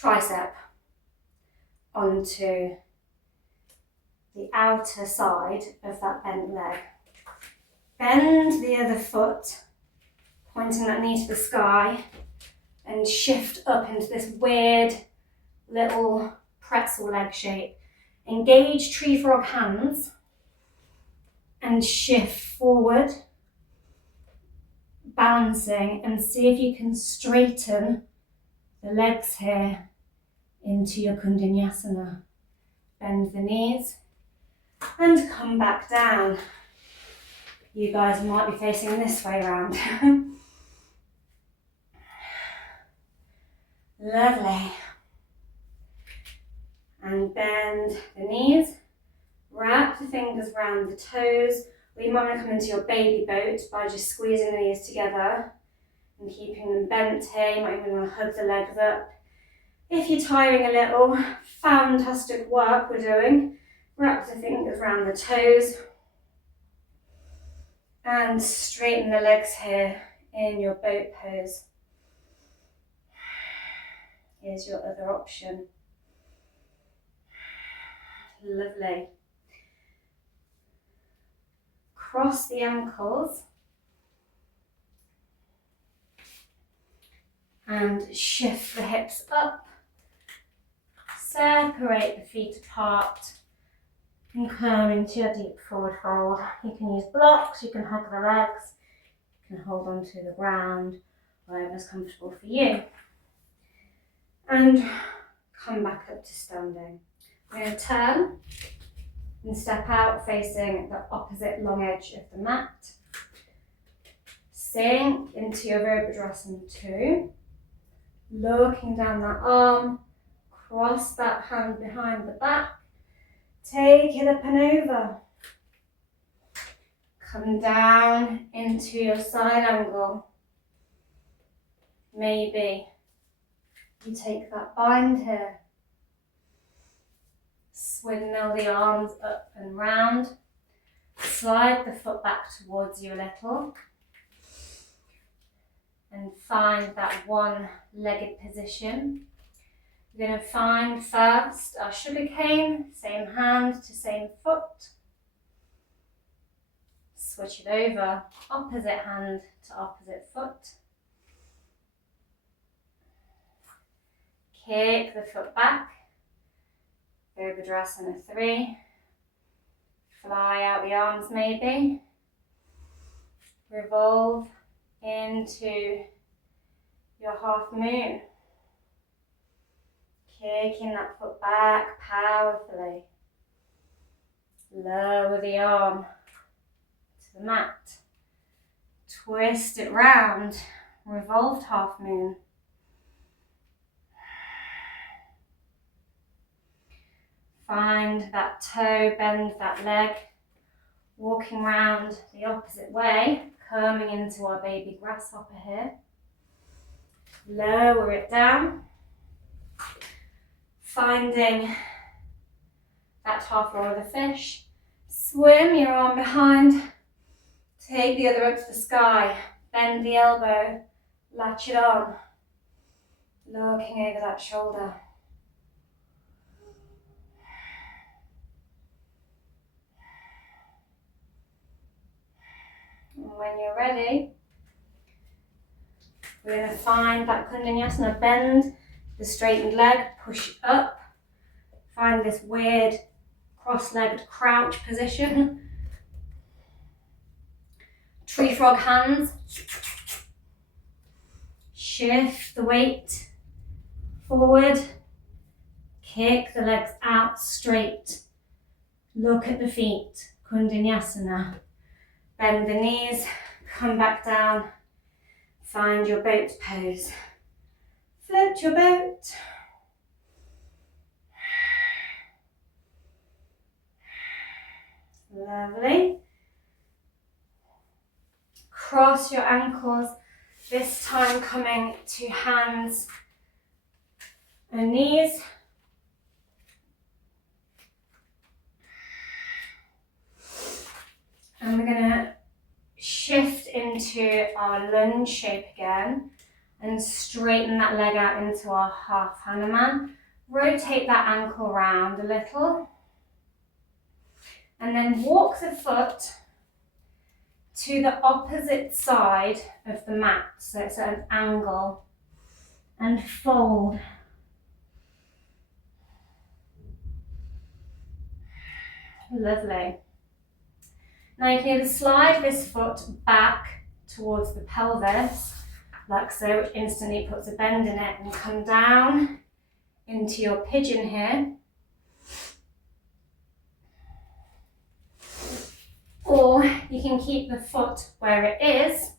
tricep onto the outer side of that bent leg. Bend the other foot, pointing that knee to the sky, and shift up into this weird little pretzel leg shape. Engage tree frog hands and shift forward, balancing, and see if you can straighten the legs here into your Koundinyasana. Bend the knees and come back down. You guys might be facing this way around. Lovely. And bend the knees, wrap the fingers around the toes. We might come into your baby boat by just squeezing the knees together and keeping them bent here. You might even want to hug the legs up. If you're tiring a little, fantastic work we're doing. Wrap the fingers around the toes and straighten the legs here in your boat pose. Here's your other option. Lovely. Cross the ankles and shift the hips up. Separate the feet apart and come into your deep forward fold. You can use blocks, you can hug the legs, you can hold on to the ground, whatever's comfortable for you. And come back up to standing. We're going to turn and step out facing the opposite long edge of the mat. Sink into your Virabhadrasana 2. Looking down that arm, cross that hand behind the back, take it up and over. Come down into your side angle. Maybe you take that bind here. Swindle the arms up and round. Slide the foot back towards you a little. And find that one-legged position. We're going to find first our sugar cane, same hand to same foot. Switch it over, opposite hand to opposite foot. Kick the foot back. Virabhadrasana 3. Fly out the arms maybe. Revolve into your half moon. Kicking that foot back powerfully. Lower the arm to the mat. Twist it round. Revolved half moon. Find that toe, bend that leg. Walking round the opposite way. Coming into our baby grasshopper here. Lower it down. Finding that half roll of the fish. Swim your arm behind. Take the other up to the sky. Bend the elbow. Latch it on. Looking over that shoulder. And when you're ready, we're going to find that Koundinyasana. Bend the straightened leg, push up. Find this weird cross-legged crouch position. Tree frog hands. Shift the weight forward. Kick the legs out straight. Look at the feet. Koundinyasana. Bend the knees, come back down, find your boat pose. Float your boat. Lovely. Cross your ankles, this time coming to hands and knees. And we're going to shift into our lunge shape again and straighten that leg out into our half Hanuman. Rotate that ankle round a little. And then walk the foot to the opposite side of the mat. So it's at an angle. And fold. Lovely. Now you can either slide this foot back towards the pelvis, like so, which instantly puts a bend in it, and come down into your pigeon here. Or you can keep the foot where it is,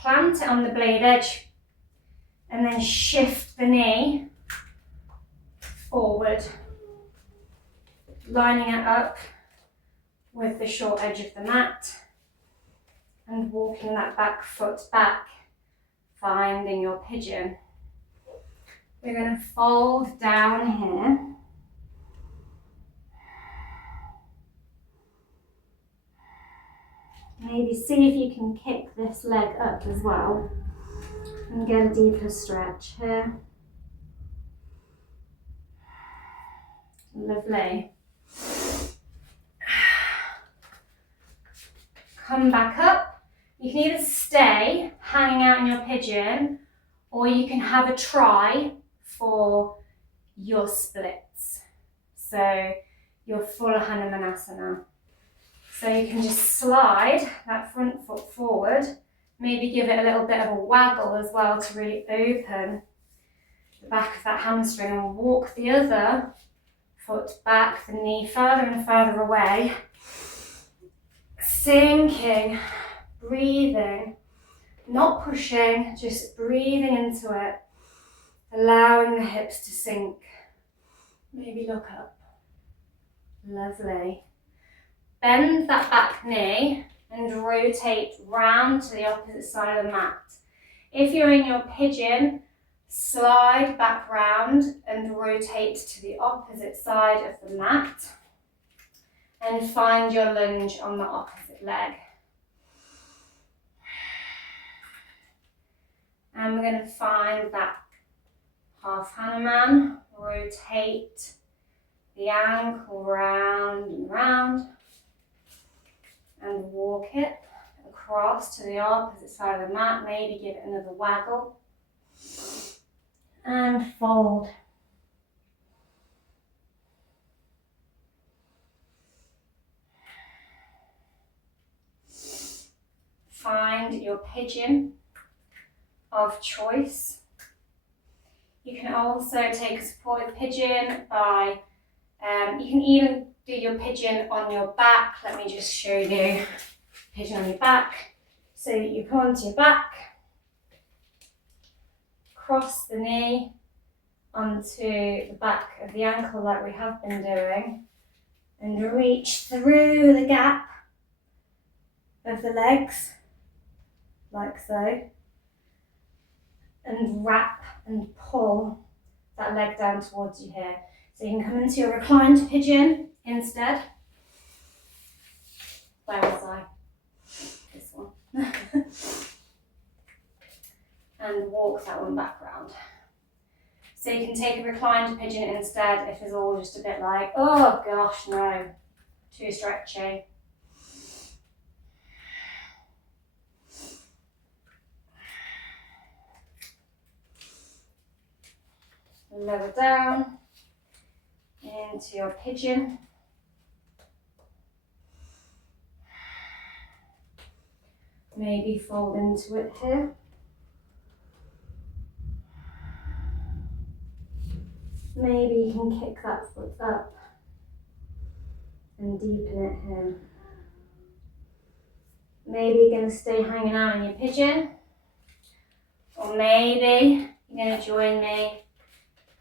plant it on the blade edge, and then shift the knee forward, lining it up with the short edge of the mat and walking that back foot back. finding your pigeon. We're going to fold down here. Maybe see if you can kick this leg up as well and get a deeper stretch here. Lovely. Come back up. You can either stay hanging out in your pigeon, or you can have a try for your splits. So your full Koundinyasana. So you can just slide that front foot forward, maybe give it a little bit of a waggle as well to really open the back of that hamstring, and walk the other foot back, the knee further and further away. Sinking, breathing, not pushing, just breathing into it, allowing the hips to sink. Maybe look up. Lovely. Bend that back knee and rotate round to the opposite side of the mat. If you're in your pigeon, slide back round and rotate to the opposite side of the mat and find your lunge on the opposite leg. And we're going to find that half Hanuman, rotate the ankle round and round and walk it across to the opposite side of the mat, maybe give it another waggle and fold. Find your pigeon of choice. You can also take a supported pigeon by, you can even do your pigeon on your back. Let me just show you pigeon on your back. So you come onto your back, cross the knee onto the back of the ankle like we have been doing, and reach through the gap of the legs, like so, and wrap and pull that leg down towards you here. So you can come into your reclined pigeon instead. Where was I? This one. And walk that one back round. So you can take a reclined pigeon instead if it's all just a bit like, oh gosh, no, too stretchy. Lower down into your pigeon. Maybe fold into it here. Maybe you can kick that foot up and deepen it here. Maybe you're going to stay hanging out in your pigeon, or maybe you're going to join me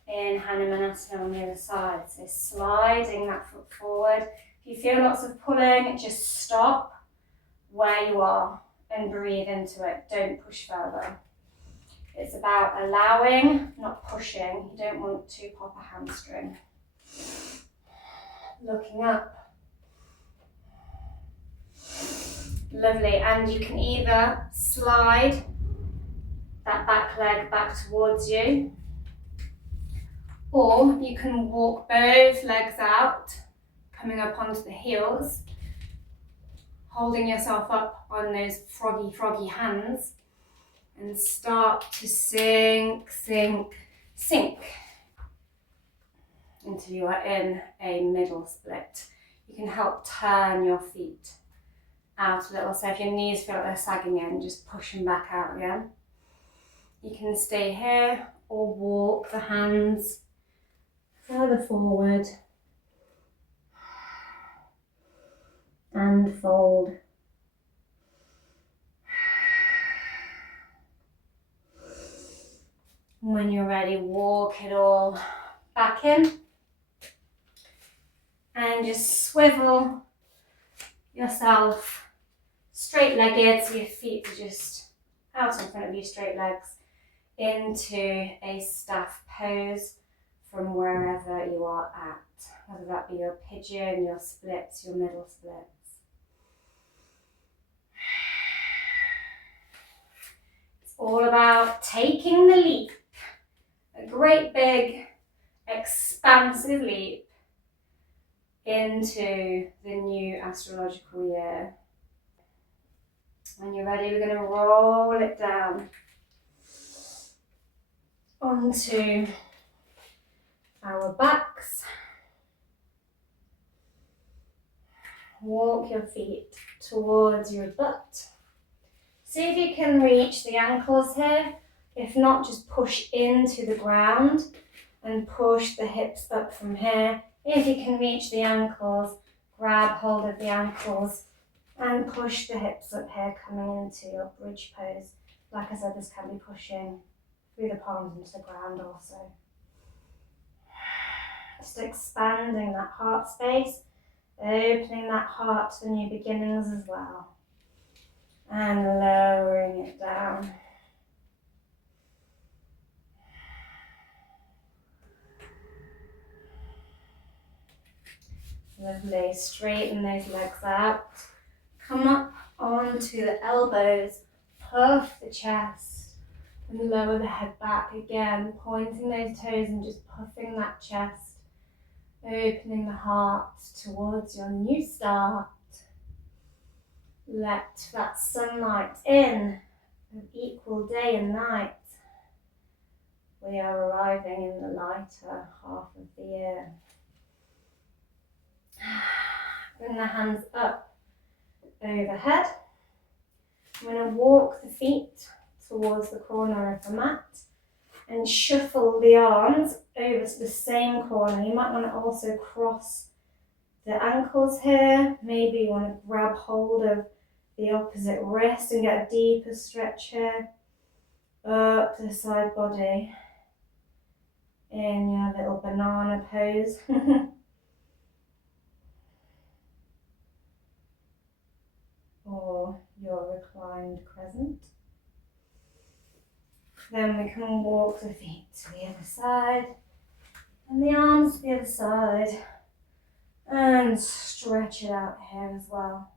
in Koundinyasana on the other side. So sliding that foot forward. If you feel lots of pulling, just stop where you are and breathe into it. Don't push further. It's about allowing, not pushing. You don't want to pop a hamstring. Looking up. Lovely. And you can either slide that back leg back towards you, or you can walk both legs out, coming up onto the heels, holding yourself up on those froggy hands, and start to sink until you are in a middle split. You can help turn your feet out a little. So if your knees feel like they're sagging in, just push them back out again. You can stay here or walk the hands further forward and fold. When you're ready, walk it all back in and just swivel yourself straight-legged so your feet are just out in front of you, straight legs, into a staff pose from wherever you are at, whether that be your pigeon, your splits, your middle splits. It's all about taking the leap, a great big expansive leap into the new astrological year. When you're ready, we're going to roll it down onto our backs. Walk your feet towards your butt. See if you can reach the ankles here. If not, just push into the ground and push the hips up from here. If you can reach the ankles, grab hold of the ankles and push the hips up here, coming into your bridge pose. Like I said, this can be pushing through the palms into the ground also. Just expanding that heart space, opening that heart to the new beginnings as well. And lowering it down. Lovely, straighten those legs out. Come up onto the elbows, puff the chest, and lower the head back again, pointing those toes and just puffing that chest, opening the heart towards your new start. Let that sunlight in of equal day and night. We are arriving in the lighter half of the year. Bring the hands up overhead. I'm going to walk the feet towards the corner of the mat and shuffle the arms over to the same corner. You might want to also cross the ankles here. Maybe you want to grab hold of the opposite wrist and get a deeper stretch here. Up to the side body in your little banana pose. Or your reclined crescent. Then we can walk the feet to the other side and the arms to the other side and stretch it out here as well.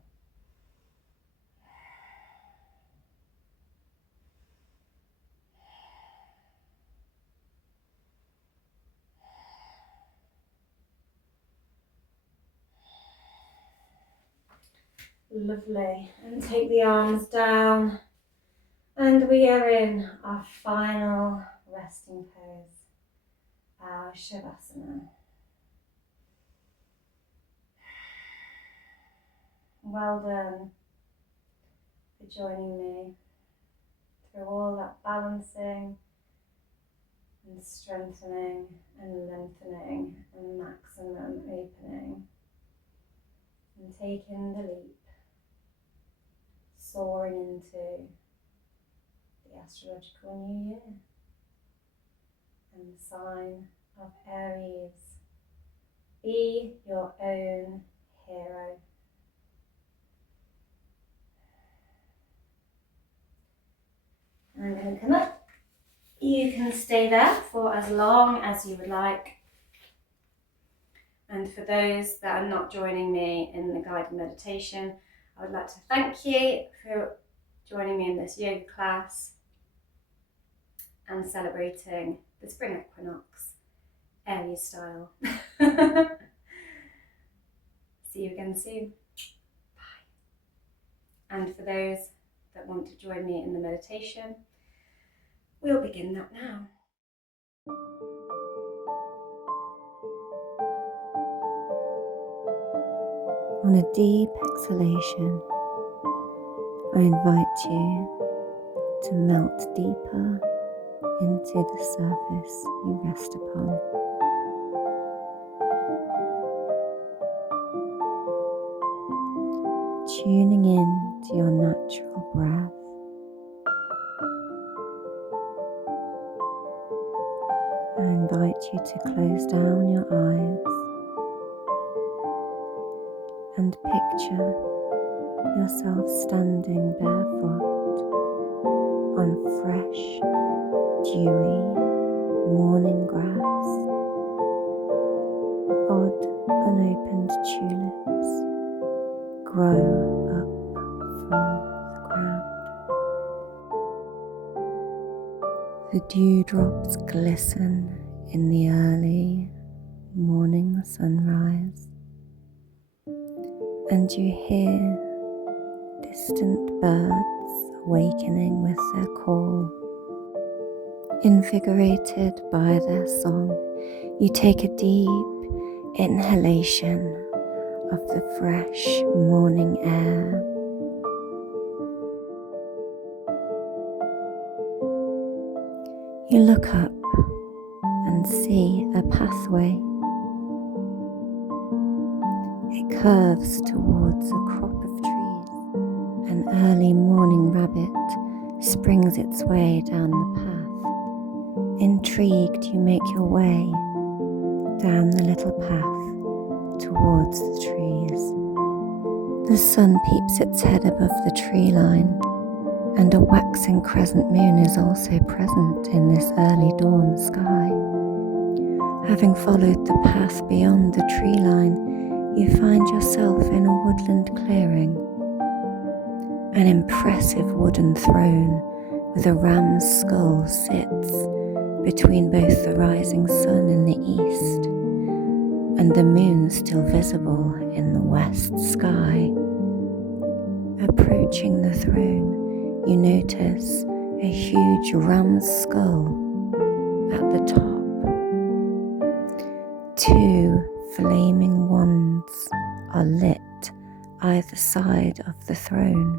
Lovely. And take the arms down. And we are in our final resting pose, our Shavasana. Well done for joining me through all that balancing and strengthening and lengthening and maximum opening. And taking the leap, soaring into the astrological new year and the sign of Aries. Be your own hero. I'm going to come up. You can stay there for as long as you would like. And for those that are not joining me in the guided meditation, I would like to thank you for joining me in this yoga class and celebrating the Spring Equinox, Aries style. See you again soon. Bye. And for those that want to join me in the meditation, we'll begin that now. On a deep exhalation, I invite you to melt deeper into the surface you rest upon. Tuning in to your natural breath. I invite you to close down your eyes and picture yourself standing barefoot fresh, dewy morning grass, odd unopened tulips grow up from the ground. The dewdrops glisten in the early morning sunrise, and you hear distant birds awakening with their call. Invigorated by their song, you take a deep inhalation of the fresh morning air. You look up and see a pathway. It curves towards a crop of trees. An early morning rabbit springs its way down the path. Intrigued, you make your way down the little path towards the trees. The sun peeps its head above the tree line, and a waxing crescent moon is also present in this early dawn sky. Having followed the path beyond the tree line, you find yourself in a woodland clearing. An impressive wooden throne with a ram's skull sits between both the rising sun in the east and the moon still visible in the west sky. Approaching the throne, you notice a huge ram's skull at the top. Two flaming wands are lit either side of the throne.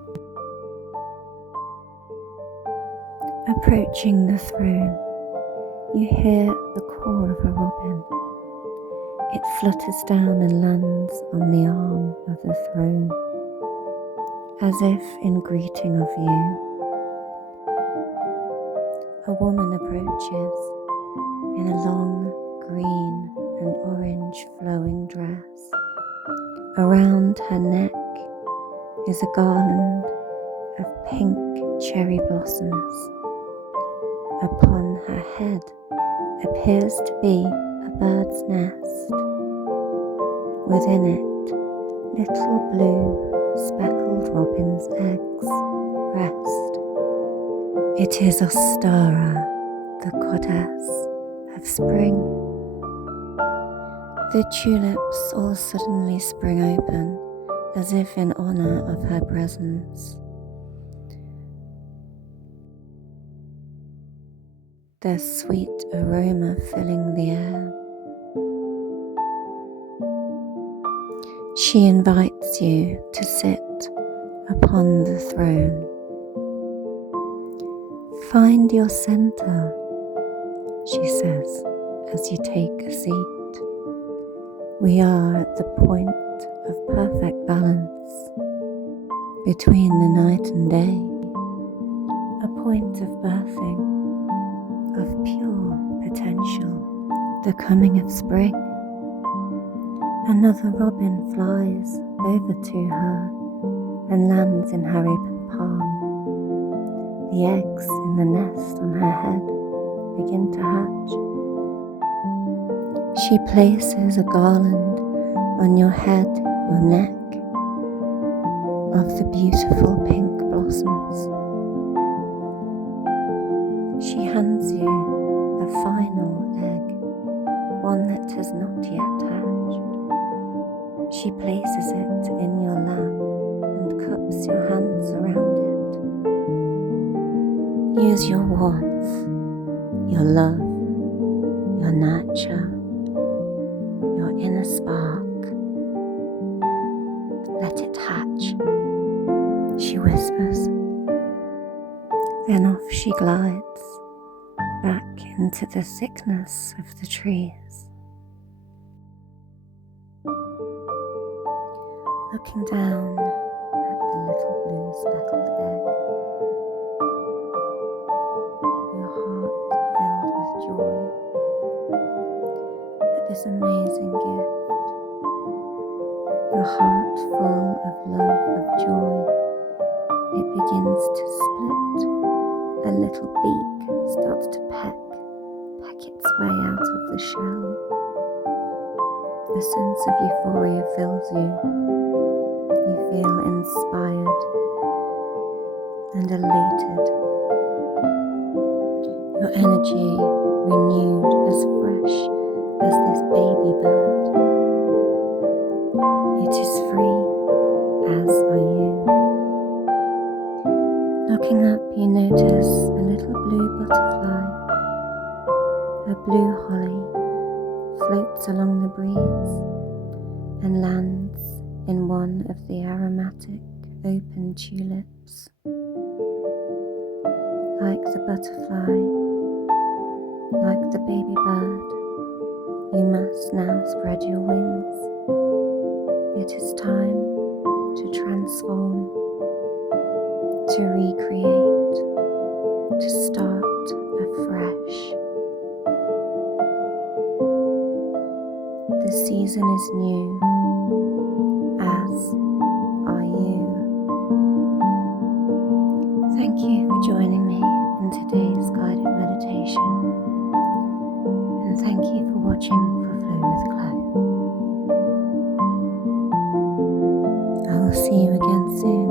Approaching the throne, you hear the call of a robin. It flutters down and lands on the arm of the throne, as if in greeting of you. A woman approaches in a long green and orange flowing dress. Around her neck is a garland of pink cherry blossoms. Upon her head appears to be a bird's nest. Within it, little blue speckled robin's eggs rest. It is Ostara, the goddess of spring. The tulips all suddenly spring open, as if in honor of her presence. Their sweet aroma filling the air. She invites you to sit upon the throne. Find your center, she says, as you take a seat. We are at the point of perfect balance between the night and day, a point of birthing, of pure potential, the coming of spring. Another robin flies over to her and lands in her open palm. The eggs in the nest on her head begin to hatch. She places a garland on your head, your neck, of the beautiful pink blossoms. She hands you a final egg, one that has not yet hatched. She places it in your lap and cups your hands around it. Use your warmth, your love, your nurture, your inner spark. Let it hatch, she whispers. Then off she glides, back into the thickness of the trees. Looking down at the little blue speckled egg, your heart filled with joy at this amazing gift. Your heart full of love, of joy, it begins to split a little beak starts to peck its way out of the shell. A sense of euphoria fills you. You feel inspired and elated. Your energy renewed, as fresh as this baby bird. It is free, as are you. Looking up, you notice a little blue butterfly. A blue holly floats along the breeze and lands in one of the aromatic open tulips. Like the butterfly, like the baby bird, you must now spread your wings. It is time to transform, to recreate, to start afresh. The season is new, as are you. Thank you for joining me in today's guided meditation, and thank you for watching for Flow with Chloe. I will see you again soon.